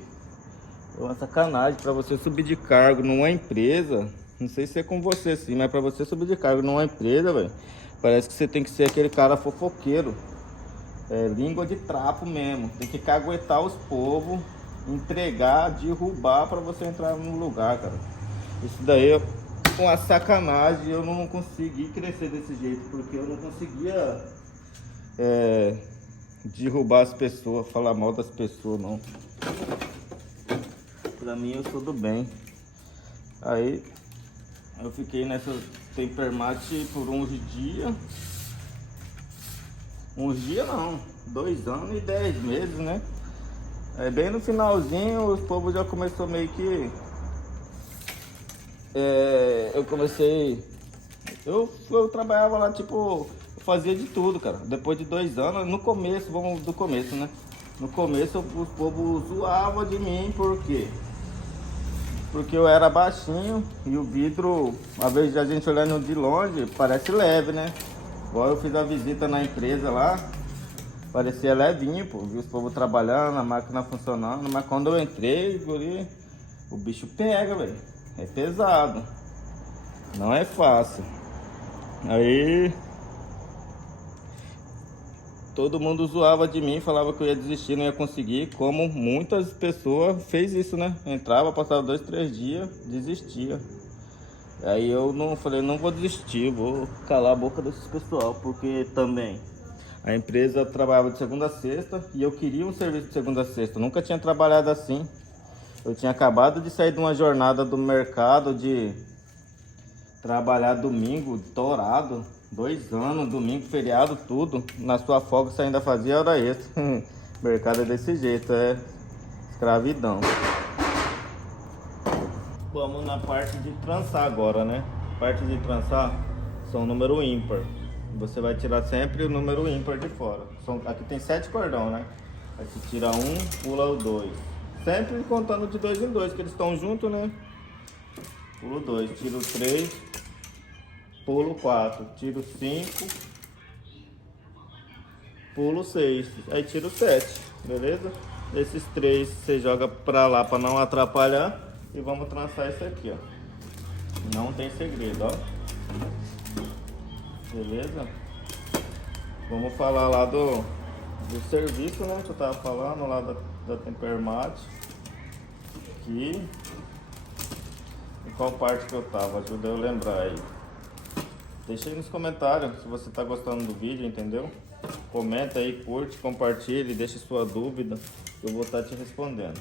é uma sacanagem pra você subir de cargo numa empresa. Não sei se é com você sim, mas pra você subir de cargo numa empresa, velho, parece que você tem que ser aquele cara fofoqueiro. Língua de trapo mesmo. Tem que caguetar os povos, entregar, derrubar pra você entrar no lugar, cara. Isso daí é uma sacanagem. Eu não consegui crescer desse jeito, porque eu não conseguia derrubar as pessoas, falar mal das pessoas, não. Pra mim, eu sou do bem. Aí, eu fiquei nessa Tempermate por uns dias. Uns dias não, 2 anos e 10 meses, né? Bem no finalzinho, os povos já começou meio que... Eu trabalhava lá, tipo, eu fazia de tudo, cara. Depois de 2 anos, no começo, vamos do começo, né? No começo, os povos zoavam de mim, por quê? Porque eu era baixinho e o vidro, às vezes a gente olhando de longe, parece leve, né? Igual eu fiz a visita na empresa lá, parecia levinho, pô. Vi os povos trabalhando, a máquina funcionando, mas quando eu entrei, o bicho pega, velho. É pesado. Não é fácil. Aí todo mundo zoava de mim, falava que eu ia desistir, não ia conseguir, como muitas pessoas fez isso, né? Entrava, passava 2, 3 dias, desistia. Aí eu falei, não vou desistir, vou calar a boca desses pessoal, porque também a empresa trabalhava de segunda a sexta e eu queria um serviço de segunda a sexta. Eu nunca tinha trabalhado assim. Eu tinha acabado de sair de uma jornada do mercado de trabalhar domingo, torado, 2 anos, domingo, feriado, tudo. Na sua folga você ainda fazia hora extra. Mercado é desse jeito, é escravidão. Vamos na parte de trançar agora, né? Parte de trançar são número ímpar. Você vai tirar sempre o número ímpar de fora. Aqui tem 7 cordão, né? Aí você tira 1, pula o 2. Sempre contando de 2 em 2, que eles estão juntos, né? Pulo 2, tiro 3, pulo 4, tiro 5, pulo 6, aí tiro 7, beleza? Esses 3 você joga pra lá pra não atrapalhar. E vamos trançar isso aqui, ó. Não tem segredo, ó. Beleza? Vamos falar lá do serviço, né? Que eu tava falando lá da Tempermate. Aqui. Em qual parte que eu tava? Ajuda eu a lembrar aí. Deixa aí nos comentários se você tá gostando do vídeo, entendeu? Comenta aí, curte, compartilhe, deixa sua dúvida que eu vou estar te respondendo.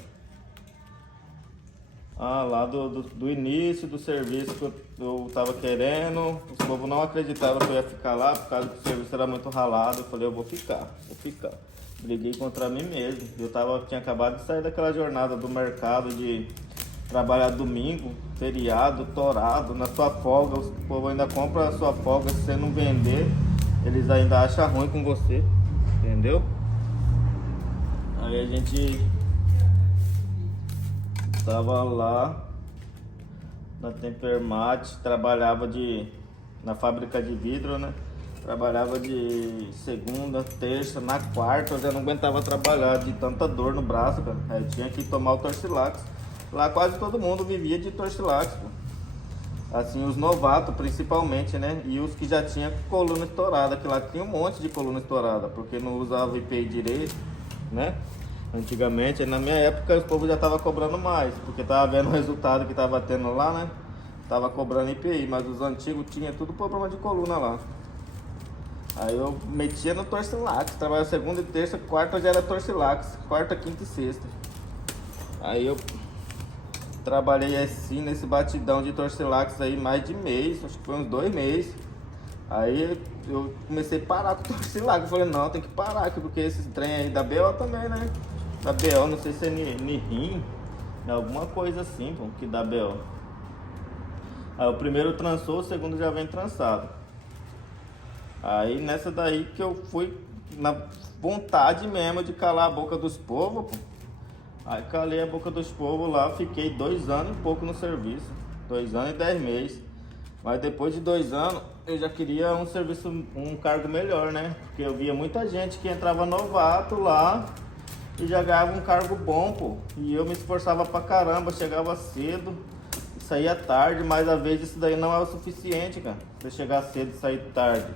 Lá do início do serviço que eu tava querendo, os povos não acreditavam que eu ia ficar lá, por causa que o serviço era muito ralado. Eu falei, eu vou ficar. Briguei contra mim mesmo. Tinha acabado de sair daquela jornada do mercado de trabalhar domingo, feriado, torado, na sua folga. Os povos ainda compram a sua folga, se você não vender, eles ainda acham ruim com você, entendeu? Aí a gente Estava lá na Tempermate, trabalhava na fábrica de vidro, né? Trabalhava de segunda, terça, na quarta eu já não aguentava trabalhar de tanta dor no braço, cara. Aí tinha que tomar o Torcilax. Lá quase todo mundo vivia de Torcilax, pô. Assim, os novatos principalmente, né? E os que já tinham coluna estourada, que lá tinha um monte de coluna estourada, porque não usava IPI direito, né? Antigamente, na minha época, o povo já tava cobrando mais, porque tava vendo o resultado que tava tendo lá, né? Tava cobrando IPI, mas os antigos tinha tudo problema de coluna lá. Aí eu metia no Torcilax, trabalhava segunda e terça, quarta já era Torcilax, quarta, quinta e sexta. Aí eu trabalhei assim nesse batidão de Torcilax aí mais de mês, acho que foi uns 2 meses. Aí eu comecei a parar com o Torcilax, eu falei, não, tem que parar aqui, porque esse trem aí da BO também, né? Da BO, não sei se é Nirim, alguma coisa assim, pô, que dá BO. Aí o primeiro trançou, o segundo já vem trançado. Aí nessa daí que eu fui na vontade mesmo de calar a boca dos povos, pô. Aí calei a boca dos povos lá, fiquei 2 anos e pouco no serviço. 2 anos e 10 meses. Mas depois de 2 anos eu já queria um serviço, um cargo melhor, né? Porque eu via muita gente que entrava novato lá e já ganhava um cargo bom, pô. E eu me esforçava pra caramba, chegava cedo, saía tarde, mas às vezes isso daí não é o suficiente, cara. Você chegar cedo e sair tarde.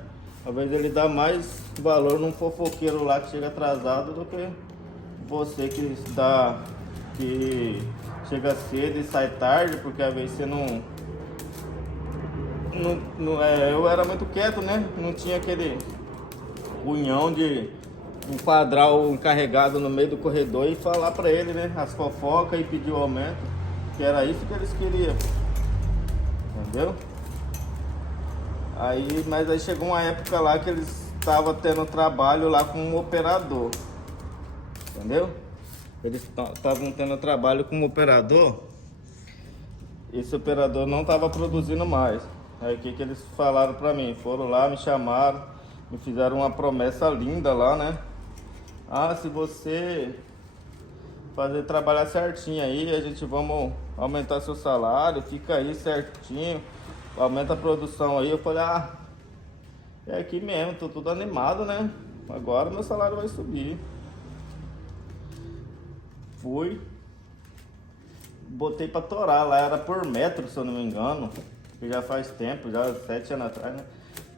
Às vezes ele dá mais valor num fofoqueiro lá que chega atrasado do que você que chega cedo e sai tarde, porque às vezes você eu era muito quieto, né? Não tinha aquele cunhão de enquadrar o encarregado no meio do corredor e falar pra ele, né? As fofocas e pedir o aumento, que era isso que eles queriam, entendeu? Mas aí chegou uma época lá que eles estavam tendo trabalho lá com um operador, entendeu? Eles estavam tendo trabalho com um operador, esse operador não estava produzindo mais. Aí o que eles falaram pra mim? Foram lá, me chamaram, me fizeram uma promessa linda lá, né? Ah, se você trabalhar certinho aí, a gente vamos aumentar seu salário, fica aí certinho, aumenta a produção aí. Eu falei, ah, é aqui mesmo, tô tudo animado, né? Agora meu salário vai subir. Fui, botei pra torar, lá era por metro, se eu não me engano, que já faz tempo, já 7 anos atrás, né?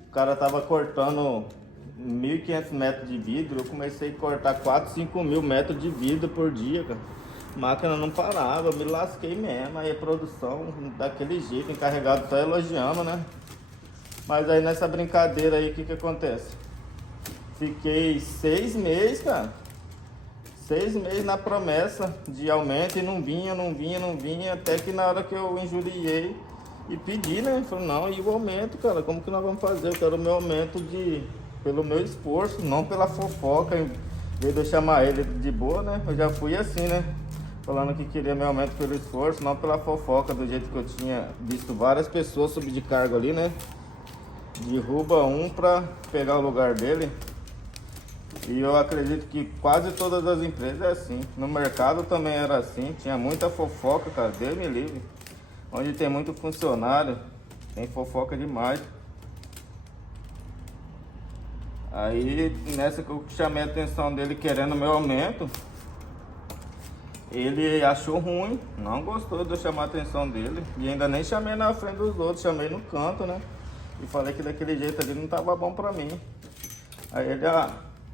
O cara tava cortando 1.500 metros de vidro, eu comecei a cortar 4, 5 mil metros de vidro por dia, cara. A máquina não parava, eu me lasquei mesmo, aí a produção daquele jeito, encarregado tá elogiando, né? Mas aí nessa brincadeira aí, o que acontece? Fiquei 6 meses, cara. 6 meses na promessa de aumento e não vinha, até que na hora que eu injuriei e pedi, né? Falei, não, e o aumento, cara, como que nós vamos fazer? Eu quero o meu aumento pelo meu esforço, não pela fofoca. Em vez de eu chamar ele de boa, né? Eu já fui assim, né? Falando que queria meu aumento pelo esforço, não pela fofoca, do jeito que eu tinha visto várias pessoas subir de cargo ali, né? Derruba um pra pegar o lugar dele. E eu acredito que quase todas as empresas é assim. No mercado também era assim, tinha muita fofoca, cara, Deus me livre. Onde tem muito funcionário, tem fofoca demais. Aí nessa que eu chamei a atenção dele querendo meu aumento, ele achou ruim, não gostou de eu chamar a atenção dele. E ainda nem chamei na frente dos outros, chamei no canto, né? E falei que daquele jeito ali não tava bom pra mim. Aí ele,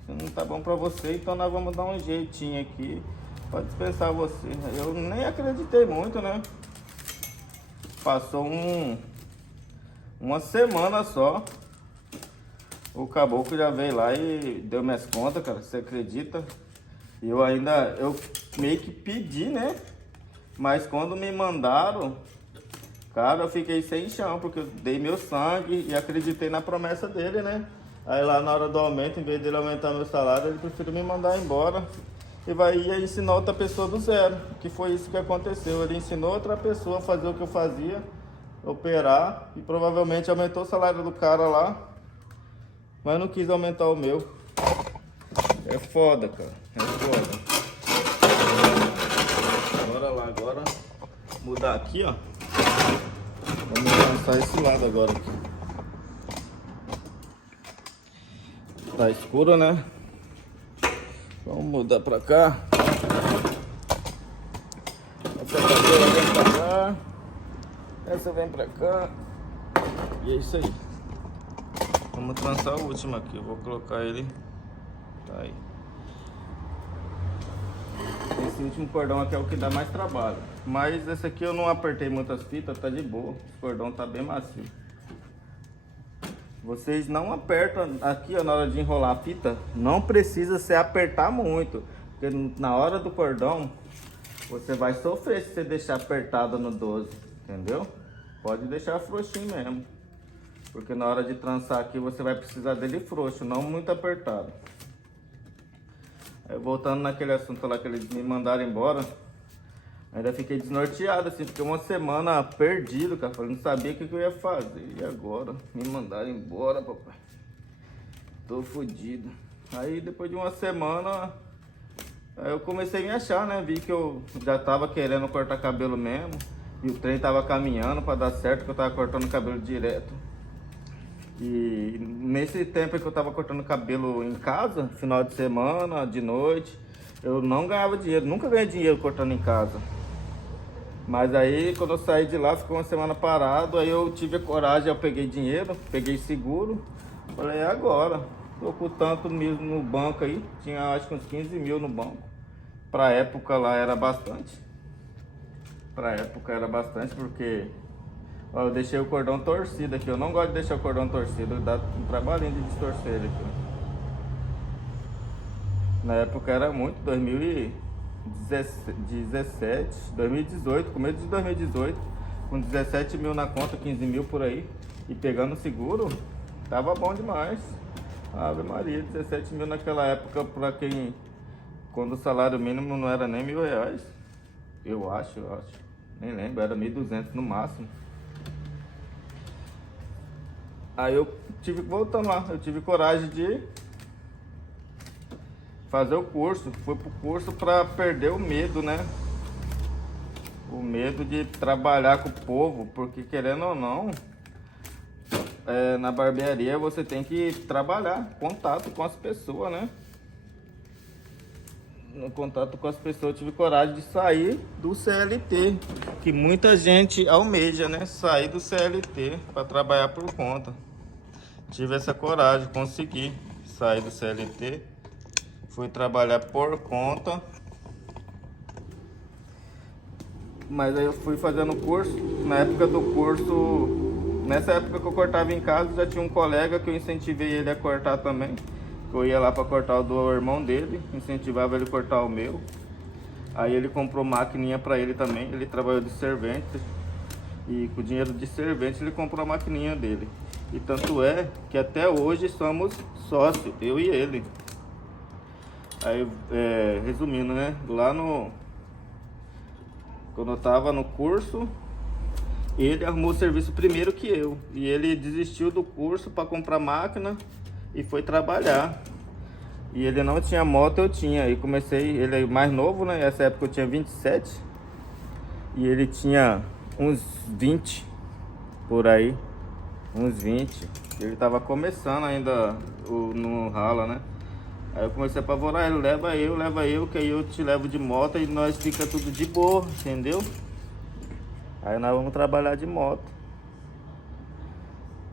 não tá bom pra você, então nós vamos dar um jeitinho aqui pra dispensar você. Eu nem acreditei muito, né? Passou uma semana só, o caboclo já veio lá e deu minhas contas, cara, você acredita? Eu meio que pedi, né? Mas quando me mandaram, cara, eu fiquei sem chão, porque eu dei meu sangue e acreditei na promessa dele, né? Aí lá na hora do aumento, em vez dele aumentar meu salário, ele preferiu me mandar embora. E ia ensinar outra pessoa do zero, que foi isso que aconteceu. Ele ensinou outra pessoa a fazer o que eu fazia, operar, e provavelmente aumentou o salário do cara lá, mas não quis aumentar o meu. É foda, cara, é foda. Bora lá, agora mudar aqui, ó. Vamos lançar esse lado agora aqui. Tá escuro, né? Vamos mudar pra cá. Essa cadeira vem pra cá. Essa vem pra cá. E é isso aí. Vamos trançar o último aqui. Eu vou colocar ele. Tá aí. Esse último cordão aqui é o que dá mais trabalho. Mas esse aqui eu não apertei muitas fitas, tá de boa. O cordão tá bem macio. Vocês não apertam aqui, ó, na hora de enrolar a fita. Não precisa se apertar muito. Porque na hora do cordão, você vai sofrer se você deixar apertado no 12. Entendeu? Pode deixar frouxinho mesmo. Porque na hora de trançar aqui, você vai precisar dele frouxo, não muito apertado. Aí, voltando naquele assunto lá que eles me mandaram embora, ainda fiquei desnorteado, assim, fiquei uma semana perdido, cara. Falei, não sabia o que eu ia fazer. E agora? Me mandaram embora, papai. Tô fodido. Aí depois de uma semana, eu comecei a me achar, né? Vi que eu já tava querendo cortar cabelo mesmo. E o trem tava caminhando pra dar certo, que eu tava cortando cabelo direto. E nesse tempo que eu tava cortando cabelo em casa, final de semana, de noite, eu não ganhava dinheiro, nunca ganhei dinheiro cortando em casa. Mas aí quando eu saí de lá, ficou uma semana parado, aí eu tive a coragem, eu peguei dinheiro, peguei seguro, falei, é agora. Tô com tanto mesmo no banco aí, tinha acho que uns 15 mil no banco. Pra época lá era bastante. Pra época era bastante porque... Ó, eu deixei o cordão torcido aqui, eu não gosto de deixar o cordão torcido, dá um trabalhinho de distorcer ele aqui. Na época era muito, 2018, começo de 2018, com 17 mil na conta, 15 mil por aí, e pegando seguro, tava bom demais. Ave Maria, 17 mil naquela época, pra quem, quando o salário mínimo não era nem R$1.000, eu acho, nem lembro, era 1.200 no máximo. Aí eu tive que voltar lá, eu tive coragem de fazer o curso. Fui pro curso para perder o medo, né? O medo de trabalhar com o povo, porque querendo ou não, na barbearia você tem que trabalhar, contato com as pessoas, né? No contato com as pessoas, eu tive coragem de sair do CLT, que muita gente almeja, né? Sair do CLT para trabalhar por conta. Tive essa coragem, consegui sair do CLT, fui trabalhar por conta. Mas aí eu fui fazendo curso, na época do curso, nessa época que eu cortava em casa, já tinha um colega que eu incentivei ele a cortar também. Eu ia lá para cortar o do irmão dele, incentivava ele a cortar o meu. Aí ele comprou maquininha para ele também, ele trabalhou de servente. E com o dinheiro de servente ele comprou a maquininha dele. E tanto é que até hoje somos sócios, eu e ele. Aí, resumindo, né? Lá no... Quando eu tava no curso, ele arrumou o serviço primeiro que eu. E ele desistiu do curso para comprar máquina e foi trabalhar. E ele não tinha moto, eu tinha. Aí comecei, ele é mais novo, né? Nessa época eu tinha 27. E ele tinha uns 20 por aí. Uns 20. Ele tava começando ainda no rala, né? Aí eu comecei a apavorar ele, leva eu, que aí eu te levo de moto e nós fica tudo de boa, entendeu? Aí nós vamos trabalhar de moto.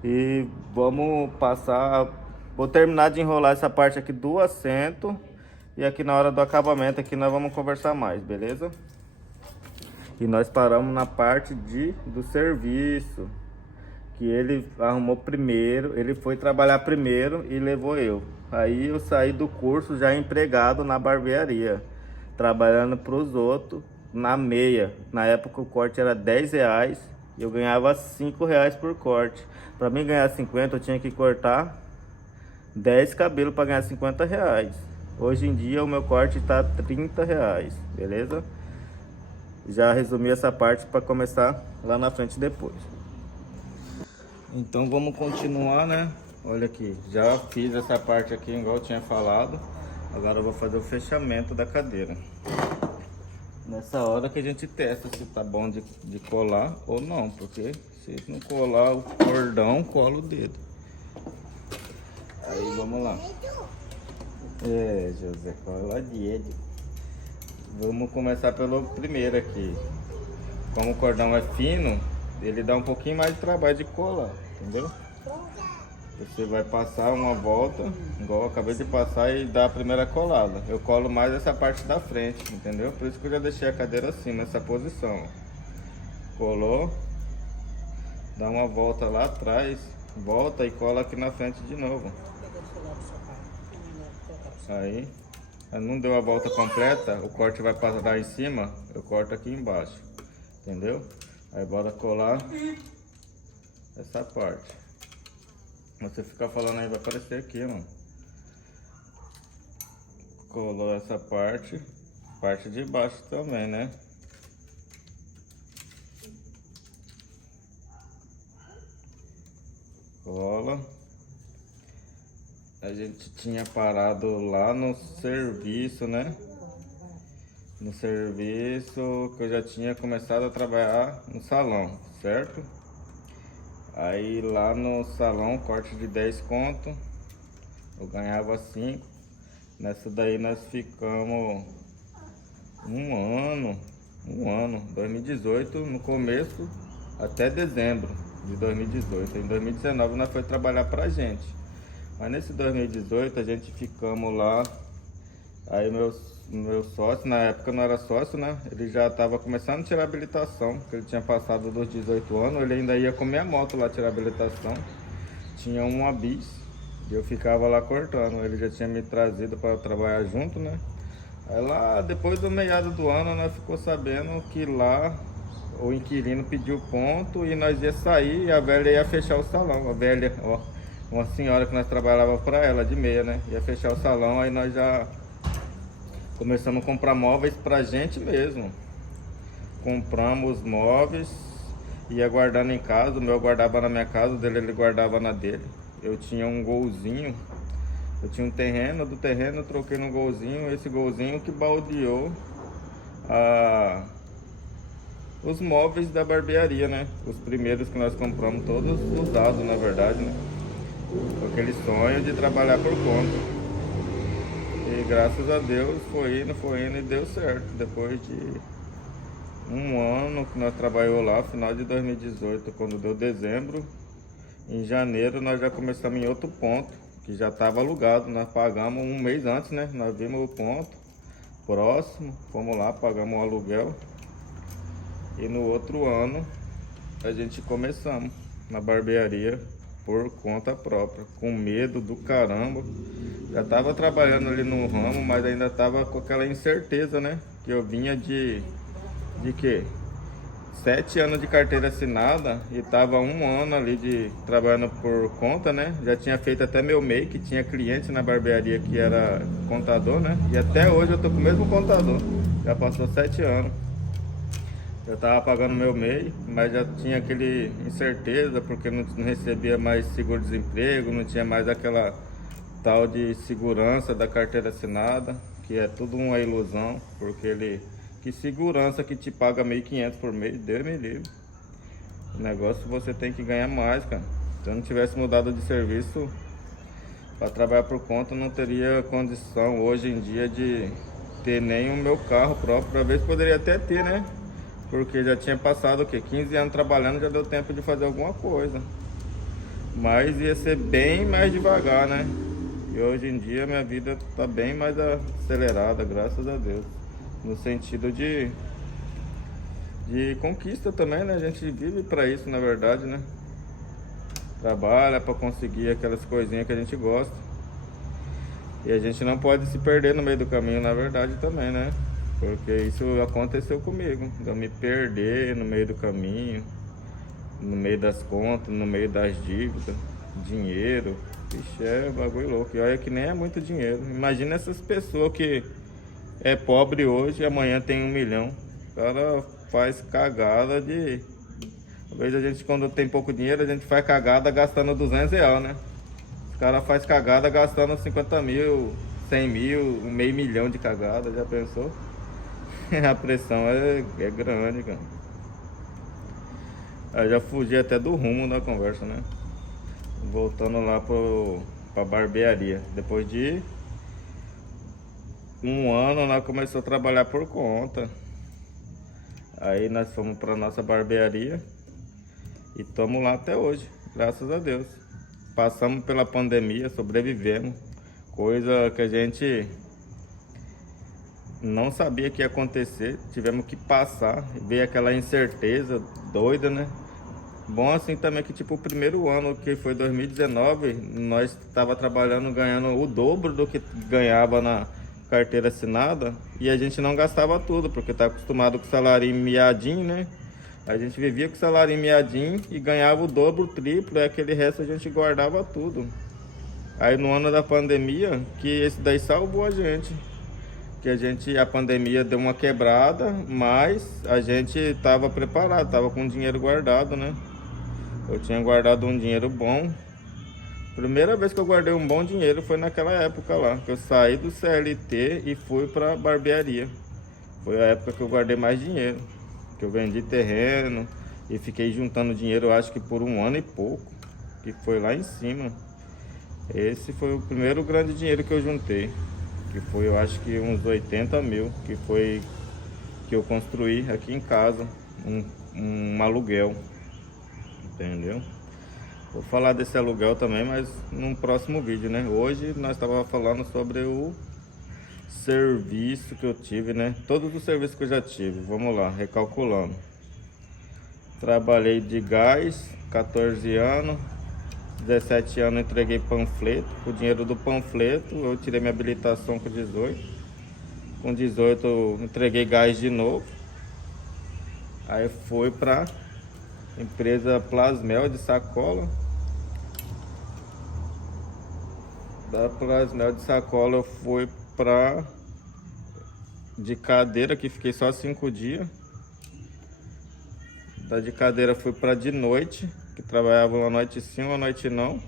E vamos passar... Vou terminar de enrolar essa parte aqui do assento. E aqui na hora do acabamento aqui nós vamos conversar mais, beleza? E nós paramos na parte do serviço. Que ele arrumou primeiro, ele foi trabalhar primeiro e levou eu. Aí eu saí do curso já empregado na barbearia, trabalhando para os outros na meia. Na época o corte era R$10 e eu ganhava R$5 por corte. Para mim ganhar 50 eu tinha que cortar 10 cabelos para ganhar R$50. Hoje em dia o meu corte está R$30, beleza? Já resumi essa parte para começar lá na frente depois. Então vamos continuar, né? Olha aqui, já fiz essa parte aqui igual eu tinha falado. Agora eu vou fazer o fechamento da cadeira. Nessa hora que a gente testa se tá bom de colar ou não, porque se não colar o cordão, cola o dedo. Aí vamos lá. José, cola dedo. Vamos começar pelo primeiro aqui. Como o cordão é fino, ele dá um pouquinho mais de trabalho de colar, entendeu? Você vai passar uma volta, igual eu acabei de passar, e dar a primeira colada. Eu colo mais essa parte da frente, entendeu? Por isso que eu já deixei a cadeira assim, nessa posição. Colou, dá uma volta lá atrás, volta e cola aqui na frente de novo. Aí, não deu a volta completa, o corte vai passar em cima, eu corto aqui embaixo, entendeu? Aí bora colar essa parte. Você ficar falando aí, vai aparecer aqui, mano. Colou essa parte de baixo também, né? Cola. A gente tinha parado lá no serviço, né? No serviço que eu já tinha começado a trabalhar no salão, certo? Aí lá no salão, corte de 10 conto, eu ganhava 5. Nessa daí nós ficamos um ano, 2018, no começo até dezembro de 2018. Em 2019 nós foi trabalhar pra gente. Mas nesse 2018 a gente ficamos lá, aí meu sócio, na época não era sócio, né? Ele já estava começando a tirar habilitação, porque ele tinha passado dos 18 anos, ele ainda ia com minha moto lá tirar habilitação. Tinha uma bis, e eu ficava lá cortando, ele já tinha me trazido para trabalhar junto, né? Aí lá, depois do meado do ano, nós ficou sabendo que lá o inquilino pediu ponto e nós ia sair e a velha ia fechar o salão. A velha, ó, uma senhora que nós trabalhava para ela, de meia, né? Ia fechar o salão, aí nós já começamos a comprar móveis pra gente mesmo. Compramos móveis, ia guardando em casa. O meu guardava na minha casa, o dele ele guardava na dele. Eu tinha um golzinho, eu tinha um terreno, do terreno eu troquei no golzinho. Esse golzinho que baldeou os móveis da barbearia, né? Os primeiros que nós compramos, todos usados na verdade, né? Com aquele sonho de trabalhar por conta. E graças a Deus foi indo e deu certo. Depois de um ano que nós trabalhamos lá, final de 2018, quando deu dezembro, em janeiro nós já começamos em outro ponto, que já estava alugado. Nós pagamos um mês antes, né? Nós vimos o ponto próximo, fomos lá, pagamos o aluguel. E no outro ano a gente começamos na barbearia por conta própria, com medo do caramba. Já estava trabalhando ali no ramo, mas ainda estava com aquela incerteza, né? Que eu vinha de quê? 7 anos de carteira assinada e estava um ano ali de trabalhando por conta, né? Já tinha feito até meu MEI, que tinha cliente na barbearia que era contador, né? E até hoje eu tô com o mesmo contador. Já passou 7 anos. Eu tava pagando meu MEI, mas já tinha aquele incerteza, porque não recebia mais seguro-desemprego, não tinha mais aquela tal de segurança da carteira assinada, que é tudo uma ilusão, porque que segurança que te paga 1.500 por mês, Deus me livre. O negócio você tem que ganhar mais, cara. Se eu não tivesse mudado de serviço para trabalhar por conta, eu não teria condição hoje em dia de ter nem o meu carro próprio. Para ver se poderia até ter, né? Porque já tinha passado o quê? 15 anos trabalhando, já deu tempo de fazer alguma coisa. Mas ia ser bem mais devagar, né? E hoje em dia minha vida tá bem mais acelerada, graças a Deus. No sentido de conquista também, né? A gente vive pra isso, na verdade, né? Trabalha pra conseguir aquelas coisinhas que a gente gosta. E a gente não pode se perder no meio do caminho, na verdade, também, né? Porque isso aconteceu comigo, de eu me perder no meio do caminho, no meio das contas, no meio das dívidas, dinheiro. Vixe, é bagulho louco. E olha que nem é muito dinheiro. Imagina essas pessoas que é pobre hoje e amanhã tem 1 milhão. O cara faz cagada de... Às vezes a gente, quando tem pouco dinheiro, a gente faz cagada gastando R$200, né? Os caras faz cagada gastando 50 mil, 100 mil, 500 mil de cagada, já pensou? A pressão é grande, cara. Eu já fugi até do rumo da conversa, né? Voltando lá pra barbearia. Depois de um ano, nós começamos a trabalhar por conta. Aí nós fomos pra nossa barbearia e estamos lá até hoje, graças a Deus. Passamos pela pandemia, sobrevivemos. Coisa que a gente não sabia que ia acontecer. Tivemos que passar, ver aquela incerteza doida, né? Bom assim também que tipo o primeiro ano, que foi 2019, nós estava trabalhando ganhando o dobro do que ganhava na carteira assinada e a gente não gastava tudo, porque tá acostumado com salário miadinho, né? A gente vivia com salário miadinho e ganhava o dobro, o triplo, e aquele resto a gente guardava tudo. Aí no ano da pandemia, que esse daí salvou a gente. Que a pandemia deu uma quebrada, mas a gente estava preparado, estava com dinheiro guardado, né? Eu tinha guardado um dinheiro bom. Primeira vez que eu guardei um bom dinheiro foi naquela época lá, que eu saí do CLT e fui pra barbearia. Foi a época que eu guardei mais dinheiro, que eu vendi terreno e fiquei juntando dinheiro, eu acho que por um ano e pouco, que foi lá em cima. Esse foi o primeiro grande dinheiro que eu juntei, que foi, eu acho que uns 80 mil, que foi que eu construí aqui em casa, um aluguel, entendeu? Vou falar desse aluguel também, mas num próximo vídeo, né? Hoje nós estávamos falando sobre o serviço que eu tive, né? Todos os serviços que eu já tive. Vamos lá, recalculando. Trabalhei de gás, 14 anos. 17 anos entreguei panfleto. Com o dinheiro do panfleto, eu tirei minha habilitação com 18. Com 18 eu entreguei gás de novo. Aí fui pra empresa Plasmel de sacola. Da Plasmel de sacola eu fui pra de cadeira, que fiquei só 5 dias. Da de cadeira fui pra de noite, que trabalhava uma noite sim, uma noite não.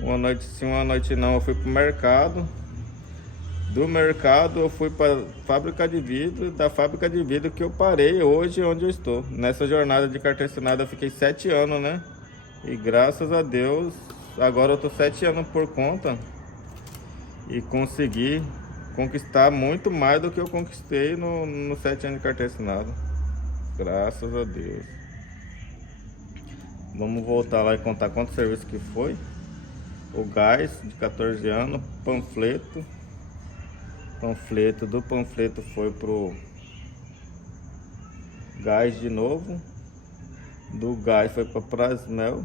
Uma noite sim, uma noite não, eu fui pro mercado. Do mercado eu fui para fábrica de vidro, da fábrica de vidro que eu parei hoje onde eu estou. Nessa jornada de carteira assinada eu fiquei 7 anos, né? E graças a Deus, agora eu tô 7 anos por conta e consegui conquistar muito mais do que eu conquistei nos 7 anos de carteira assinada. Graças a Deus. Vamos voltar lá e contar quantos serviços que foi. O gás de 14 anos, panfleto. Do panfleto foi pro gás de novo. Do gás foi para Plasmel.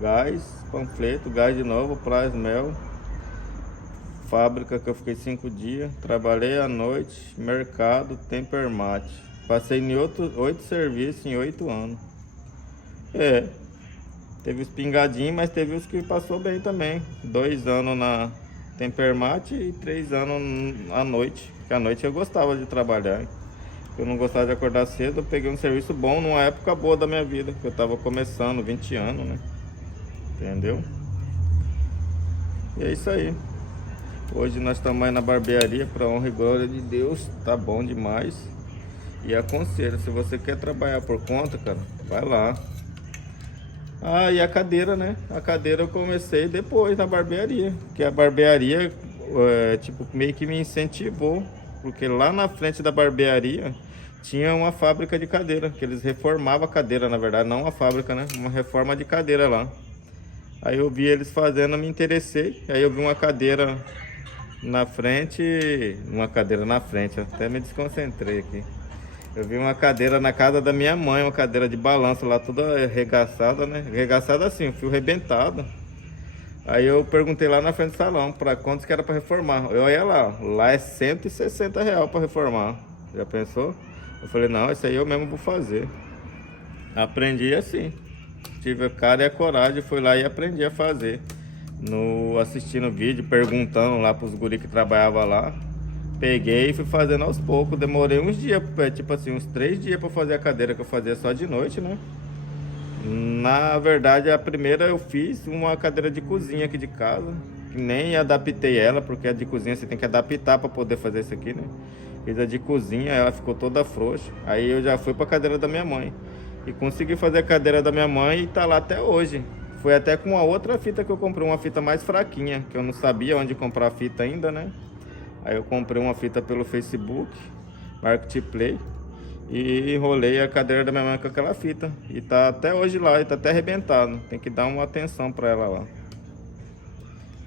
Gás, panfleto, gás de novo, Plasmel. Fábrica que eu fiquei 5 dias. Trabalhei à noite, mercado, Tempermat. Passei em 8 serviços em 8 anos. Teve os pingadinhos, mas teve os que passou bem também. 2 anos na Tempermat e 3 anos à noite. Porque à noite eu gostava de trabalhar. Eu não gostava de acordar cedo, eu peguei um serviço bom numa época boa da minha vida. Que eu tava começando, 20 anos, né? Entendeu? E é isso aí. Hoje nós estamos aí na barbearia, para honra e glória de Deus. Tá bom demais. E aconselho, se você quer trabalhar por conta, cara, vai lá. Ah, e a cadeira, né? A cadeira eu comecei depois na barbearia. Que a barbearia, tipo, meio que me incentivou. Porque lá na frente da barbearia tinha uma fábrica de cadeira. Que eles reformavam a cadeira, na verdade, não uma fábrica, né? Uma reforma de cadeira lá. Aí eu vi eles fazendo, eu me interessei. Aí eu vi uma cadeira na frente. Uma cadeira na frente, até me desconcentrei aqui. Eu vi uma cadeira na casa da minha mãe, uma cadeira de balanço lá, toda arregaçada, né? Arregaçada assim, o fio arrebentado. Aí eu perguntei lá na frente do salão, para quantos que era para reformar. Eu ia lá é R$160 para reformar. Já pensou? Eu falei, não, isso aí eu mesmo vou fazer. Aprendi assim. Tive a cara e a coragem, fui lá e aprendi a fazer. Assistindo vídeo, perguntando lá pros guri que trabalhavam lá. Peguei e fui fazendo aos poucos. Demorei uns dias, tipo assim, uns 3 dias pra fazer a cadeira, que eu fazia só de noite, né? Na verdade, a primeira eu fiz uma cadeira de cozinha aqui de casa, que nem adaptei ela, porque a de cozinha você tem que adaptar pra poder fazer isso aqui, né? Fiz a de cozinha, ela ficou toda frouxa. Aí eu já fui pra cadeira da minha mãe. E consegui fazer a cadeira da minha mãe e tá lá até hoje. Foi até com uma outra fita que eu comprei, uma fita mais fraquinha, que eu não sabia onde comprar fita ainda, né? Aí eu comprei uma fita pelo Facebook, Marketplace, e enrolei a cadeira da minha mãe com aquela fita. E tá até hoje lá, e tá até arrebentado. Tem que dar uma atenção pra ela lá.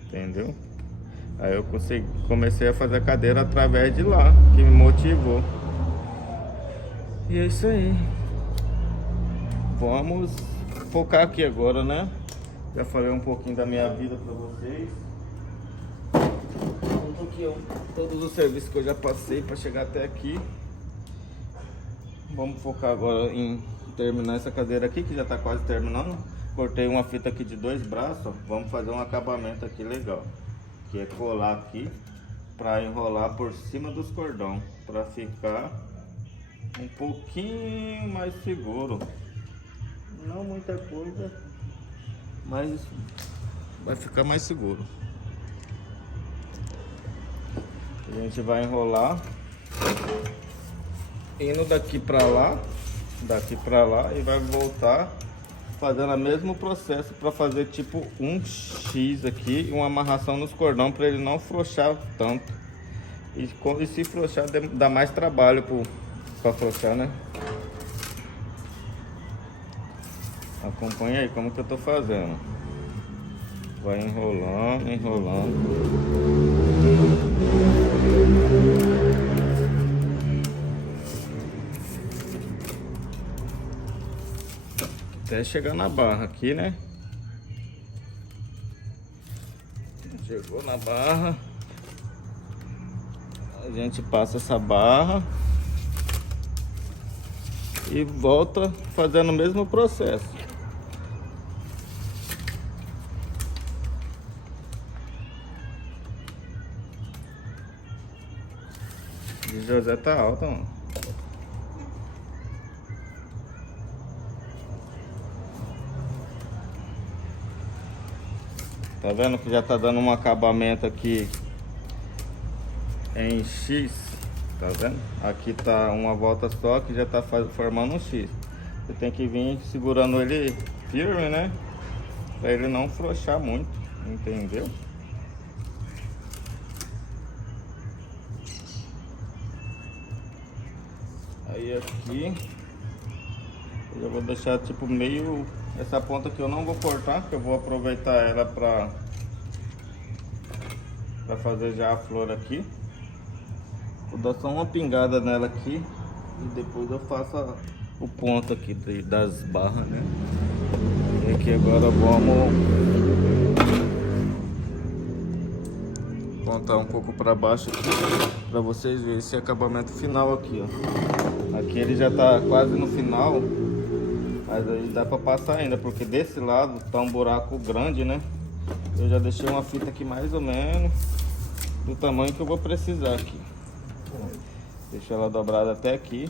Entendeu? Aí eu comecei a fazer a cadeira através de lá, que me motivou. E é isso aí. Vamos focar aqui agora, né? Já falei um pouquinho da minha vida pra vocês. Um pouquinho, todos os serviços que eu já passei pra chegar até aqui. Vamos focar agora em terminar essa cadeira aqui, que já tá quase terminando. Cortei uma fita aqui de 2 braços, ó. Vamos fazer um acabamento aqui legal. Que é colar aqui pra enrolar por cima dos cordões, pra ficar um pouquinho mais seguro. Não muita coisa, mas vai ficar mais seguro. A gente vai enrolar indo daqui pra lá e vai voltar fazendo o mesmo processo para fazer tipo um X aqui, uma amarração nos cordões para ele não afrouxar tanto. E se afrouxar dá mais trabalho para afrouxar, né? Acompanha aí como que eu tô fazendo. Vai enrolando, enrolando. Até chegar na barra aqui, né? Chegou na barra. A gente passa essa barra e volta fazendo o mesmo processo. De José tá alta, mano. Tá vendo que já tá dando um acabamento aqui em X, tá vendo? Aqui tá uma volta só que já tá formando um X. Você tem que vir segurando ele firme, né? Pra ele não afrouxar muito, entendeu? Aí aqui eu já vou deixar tipo meio... Essa ponta aqui eu não vou cortar, porque eu vou aproveitar ela pra fazer já a flor aqui. Vou dar só uma pingada nela aqui e depois eu faço o ponto aqui das barras, né? E aqui agora vamos pontar um pouco para baixo aqui para vocês verem esse acabamento final aqui, ó. Aqui ele já tá quase no final. Mas aí dá pra passar ainda, porque desse lado tá um buraco grande, né? Eu já deixei uma fita aqui mais ou menos do tamanho que eu vou precisar aqui. Deixa ela dobrada até aqui,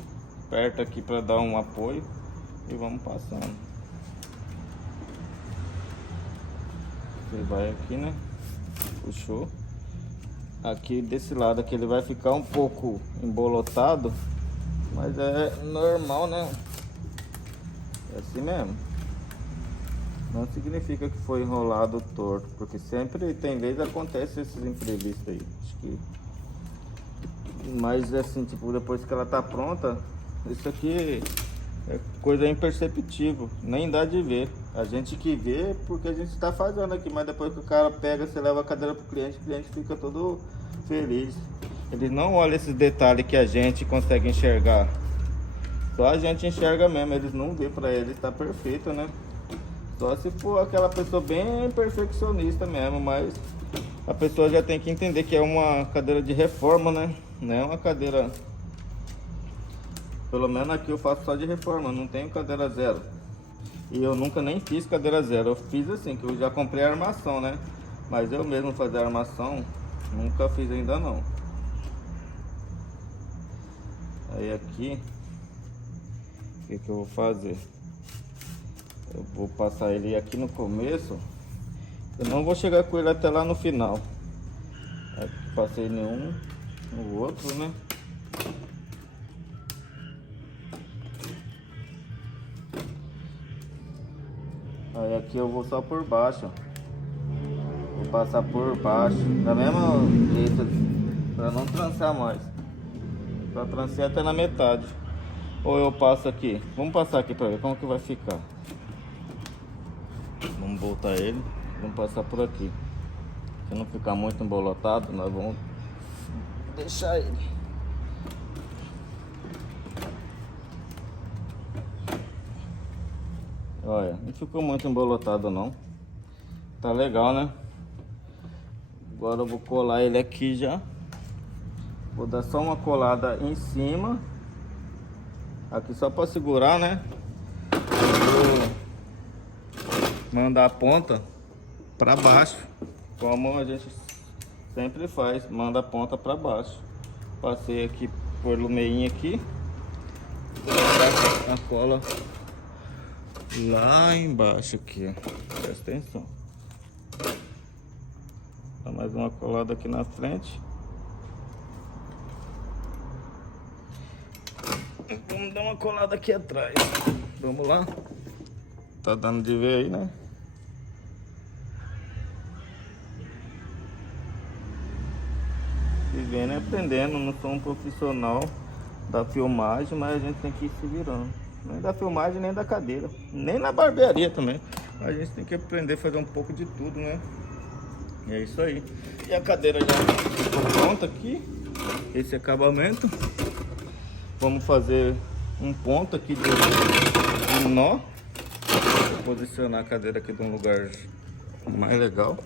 perto aqui pra dar um apoio. E vamos passando. Você vai aqui, né? Puxou. Aqui desse lado aqui ele vai ficar um pouco embolotado, mas é normal, né? É assim mesmo. Não significa que foi enrolado torto, porque sempre tem vezes acontece esses imprevistos aí. Acho que... Mas assim, tipo, depois que ela tá pronta, isso aqui é coisa imperceptível, nem dá de ver. A gente que vê porque a gente tá fazendo aqui, mas depois que o cara pega, você leva a cadeira pro cliente, o cliente fica todo feliz. Eles não olham esses detalhes que a gente consegue enxergar. Só a gente enxerga mesmo, eles não vê, pra eles tá perfeito, né? Só se for aquela pessoa bem perfeccionista mesmo, mas a pessoa já tem que entender que é uma cadeira de reforma, né? Não é uma cadeira... Pelo menos aqui eu faço só de reforma, não tenho cadeira zero. E eu nunca nem fiz cadeira zero, eu fiz assim, que eu já comprei a armação, né? Mas eu mesmo fazer a armação, nunca fiz ainda não. Aí aqui... O que eu vou fazer? Eu vou passar ele aqui no começo. Eu não vou chegar com ele até lá no final. Aqui, passei nenhum no outro, né? Aí aqui eu vou só por baixo, ó. Vou passar por baixo, da mesma jeito, pra não trançar mais. Pra trançar até na metade. Ou eu passo aqui. Vamos passar aqui pra ver como que vai ficar. Vamos voltar ele. Vamos passar por aqui. Se não ficar muito embolotado, nós vamos deixar ele. Olha, não ficou muito embolotado não. Tá legal, né? Agora eu vou colar ele aqui já. Vou dar só uma colada em cima. Aqui só para segurar, né? Vou mandar a ponta para baixo, como a gente sempre faz, manda a ponta para baixo. Passei aqui por no meio aqui. Vou colocar a cola lá embaixo aqui, ó. Presta atenção. Dá mais uma colada aqui na frente. Vamos dar uma colada aqui atrás. Vamos lá. Tá dando de ver aí, né? Vivendo e aprendendo. Não sou um profissional da filmagem, mas a gente tem que ir se virando. Nem da filmagem, nem da cadeira. Nem na barbearia também. A gente tem que aprender a fazer um pouco de tudo, né? E é isso aí. E a cadeira já ficou pronta aqui. Esse acabamento. Vamos fazer um ponto aqui de nó. Vou posicionar a cadeira aqui de um lugar mais legal.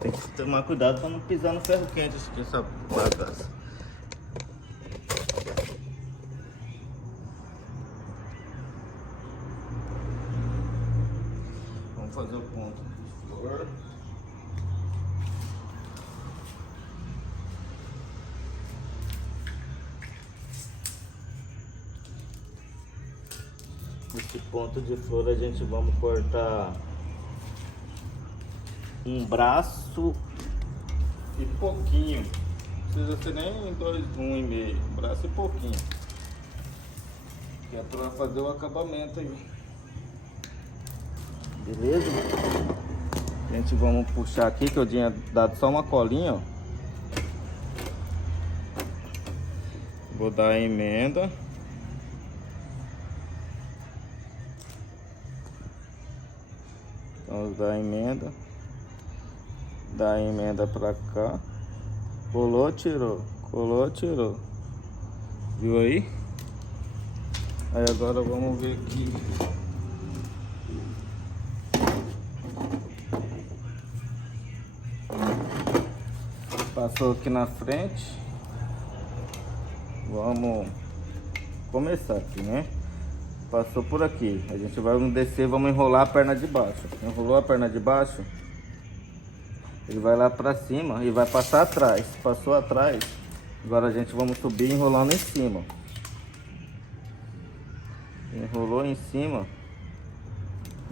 Tem que tomar cuidado para não pisar no ferro quente essa bagaça. Vamos fazer o ponto de flor. Esse ponto de flor a gente vamos cortar um braço e pouquinho. Não precisa ser nem 1,5. Um braço e pouquinho. Que é para fazer o acabamento aí. Beleza? A gente vamos puxar aqui, que eu tinha dado só uma colinha, ó. Vou dar a emenda. Vamos dar a emenda. Dá a emenda pra cá. Colou, tirou. Colou, tirou. Viu aí? Aí agora vamos ver aqui. Passou aqui na frente. Vamos começar aqui, né? Passou por aqui. A gente vai descer, vamos enrolar a perna de baixo. Enrolou a perna de baixo. Ele vai lá pra cima e vai passar atrás. Passou atrás. Agora a gente vamos subir enrolando em cima. Enrolou em cima.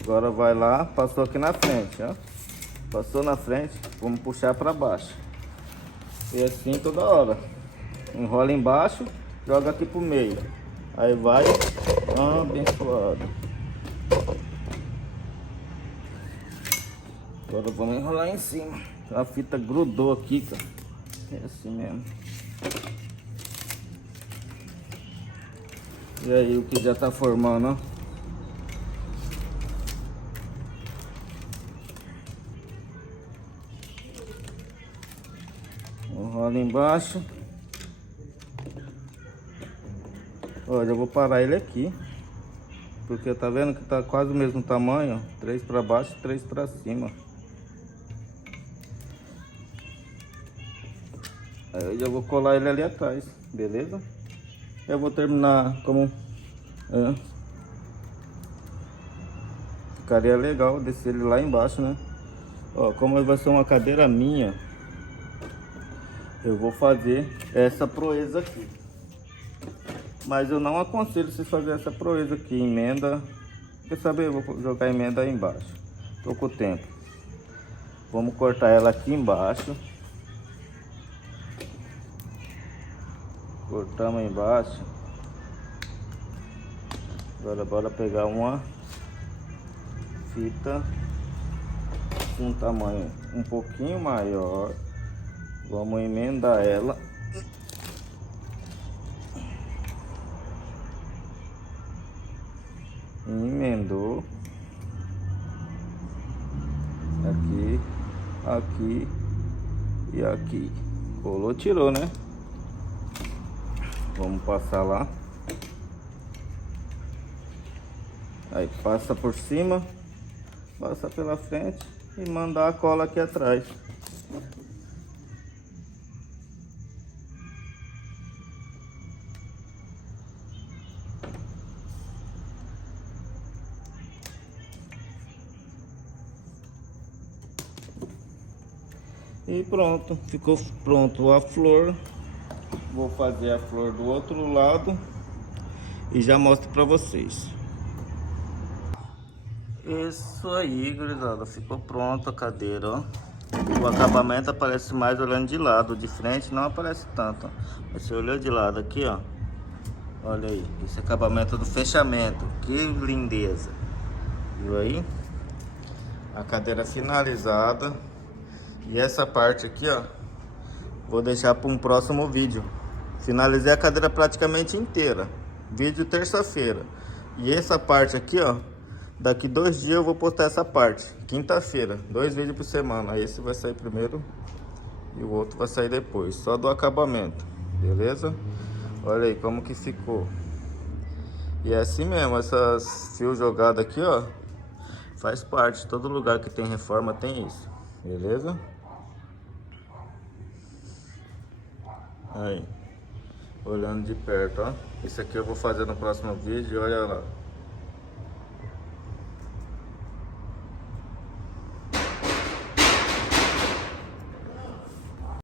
Agora vai lá, passou aqui na frente, ó. Passou na frente, vamos puxar pra baixo. E assim toda hora. Enrola embaixo, joga aqui pro meio. Aí vai, abençoado. Agora vamos enrolar em cima. A fita grudou aqui, cara. É assim mesmo. E aí o que já tá formando, ó. Enrola embaixo. Olha, eu vou parar ele aqui. Porque tá vendo que tá quase o mesmo tamanho, ó. 3 para baixo e 3 para cima. Aí eu já vou colar ele ali atrás, beleza? Eu vou terminar como... Ficaria legal descer ele lá embaixo, né? Ó, como vai ser uma cadeira minha, eu vou fazer essa proeza aqui. Mas eu não aconselho vocês fazer essa proeza aqui, emenda. Quer saber? Eu vou jogar a emenda aí embaixo. Tô com o tempo. Vamos cortar ela aqui embaixo. Cortamos embaixo. Agora bora pegar uma fita com um tamanho um pouquinho maior. Vamos emendar ela. Emendou. Aqui, aqui e aqui. Colou, tirou, né? Vamos passar lá. Aí passa por cima, passa pela frente e mandar a cola aqui atrás. E pronto, ficou pronto a flor. Vou fazer a flor do outro lado e já mostro pra vocês. Isso aí, gurizada, ficou pronta a cadeira, ó. O acabamento aparece mais olhando de lado, de frente não aparece tanto, ó. Mas você olhou de lado aqui, ó. Olha aí, esse acabamento do fechamento, que lindeza. Viu aí? A cadeira finalizada. E essa parte aqui, ó, vou deixar para um próximo vídeo. Finalizei a cadeira praticamente inteira. Vídeo terça-feira. E essa parte aqui, ó, daqui 2 dias eu vou postar essa parte. Quinta-feira, 2 vídeos por semana. Esse vai sair primeiro e o outro vai sair depois. Só do acabamento, beleza? Olha aí como que ficou. E é assim mesmo, essas fios jogados aqui, ó, faz parte. Todo lugar que tem reforma tem isso, beleza? Aí, olhando de perto, ó. Isso aqui eu vou fazer no próximo vídeo, olha lá.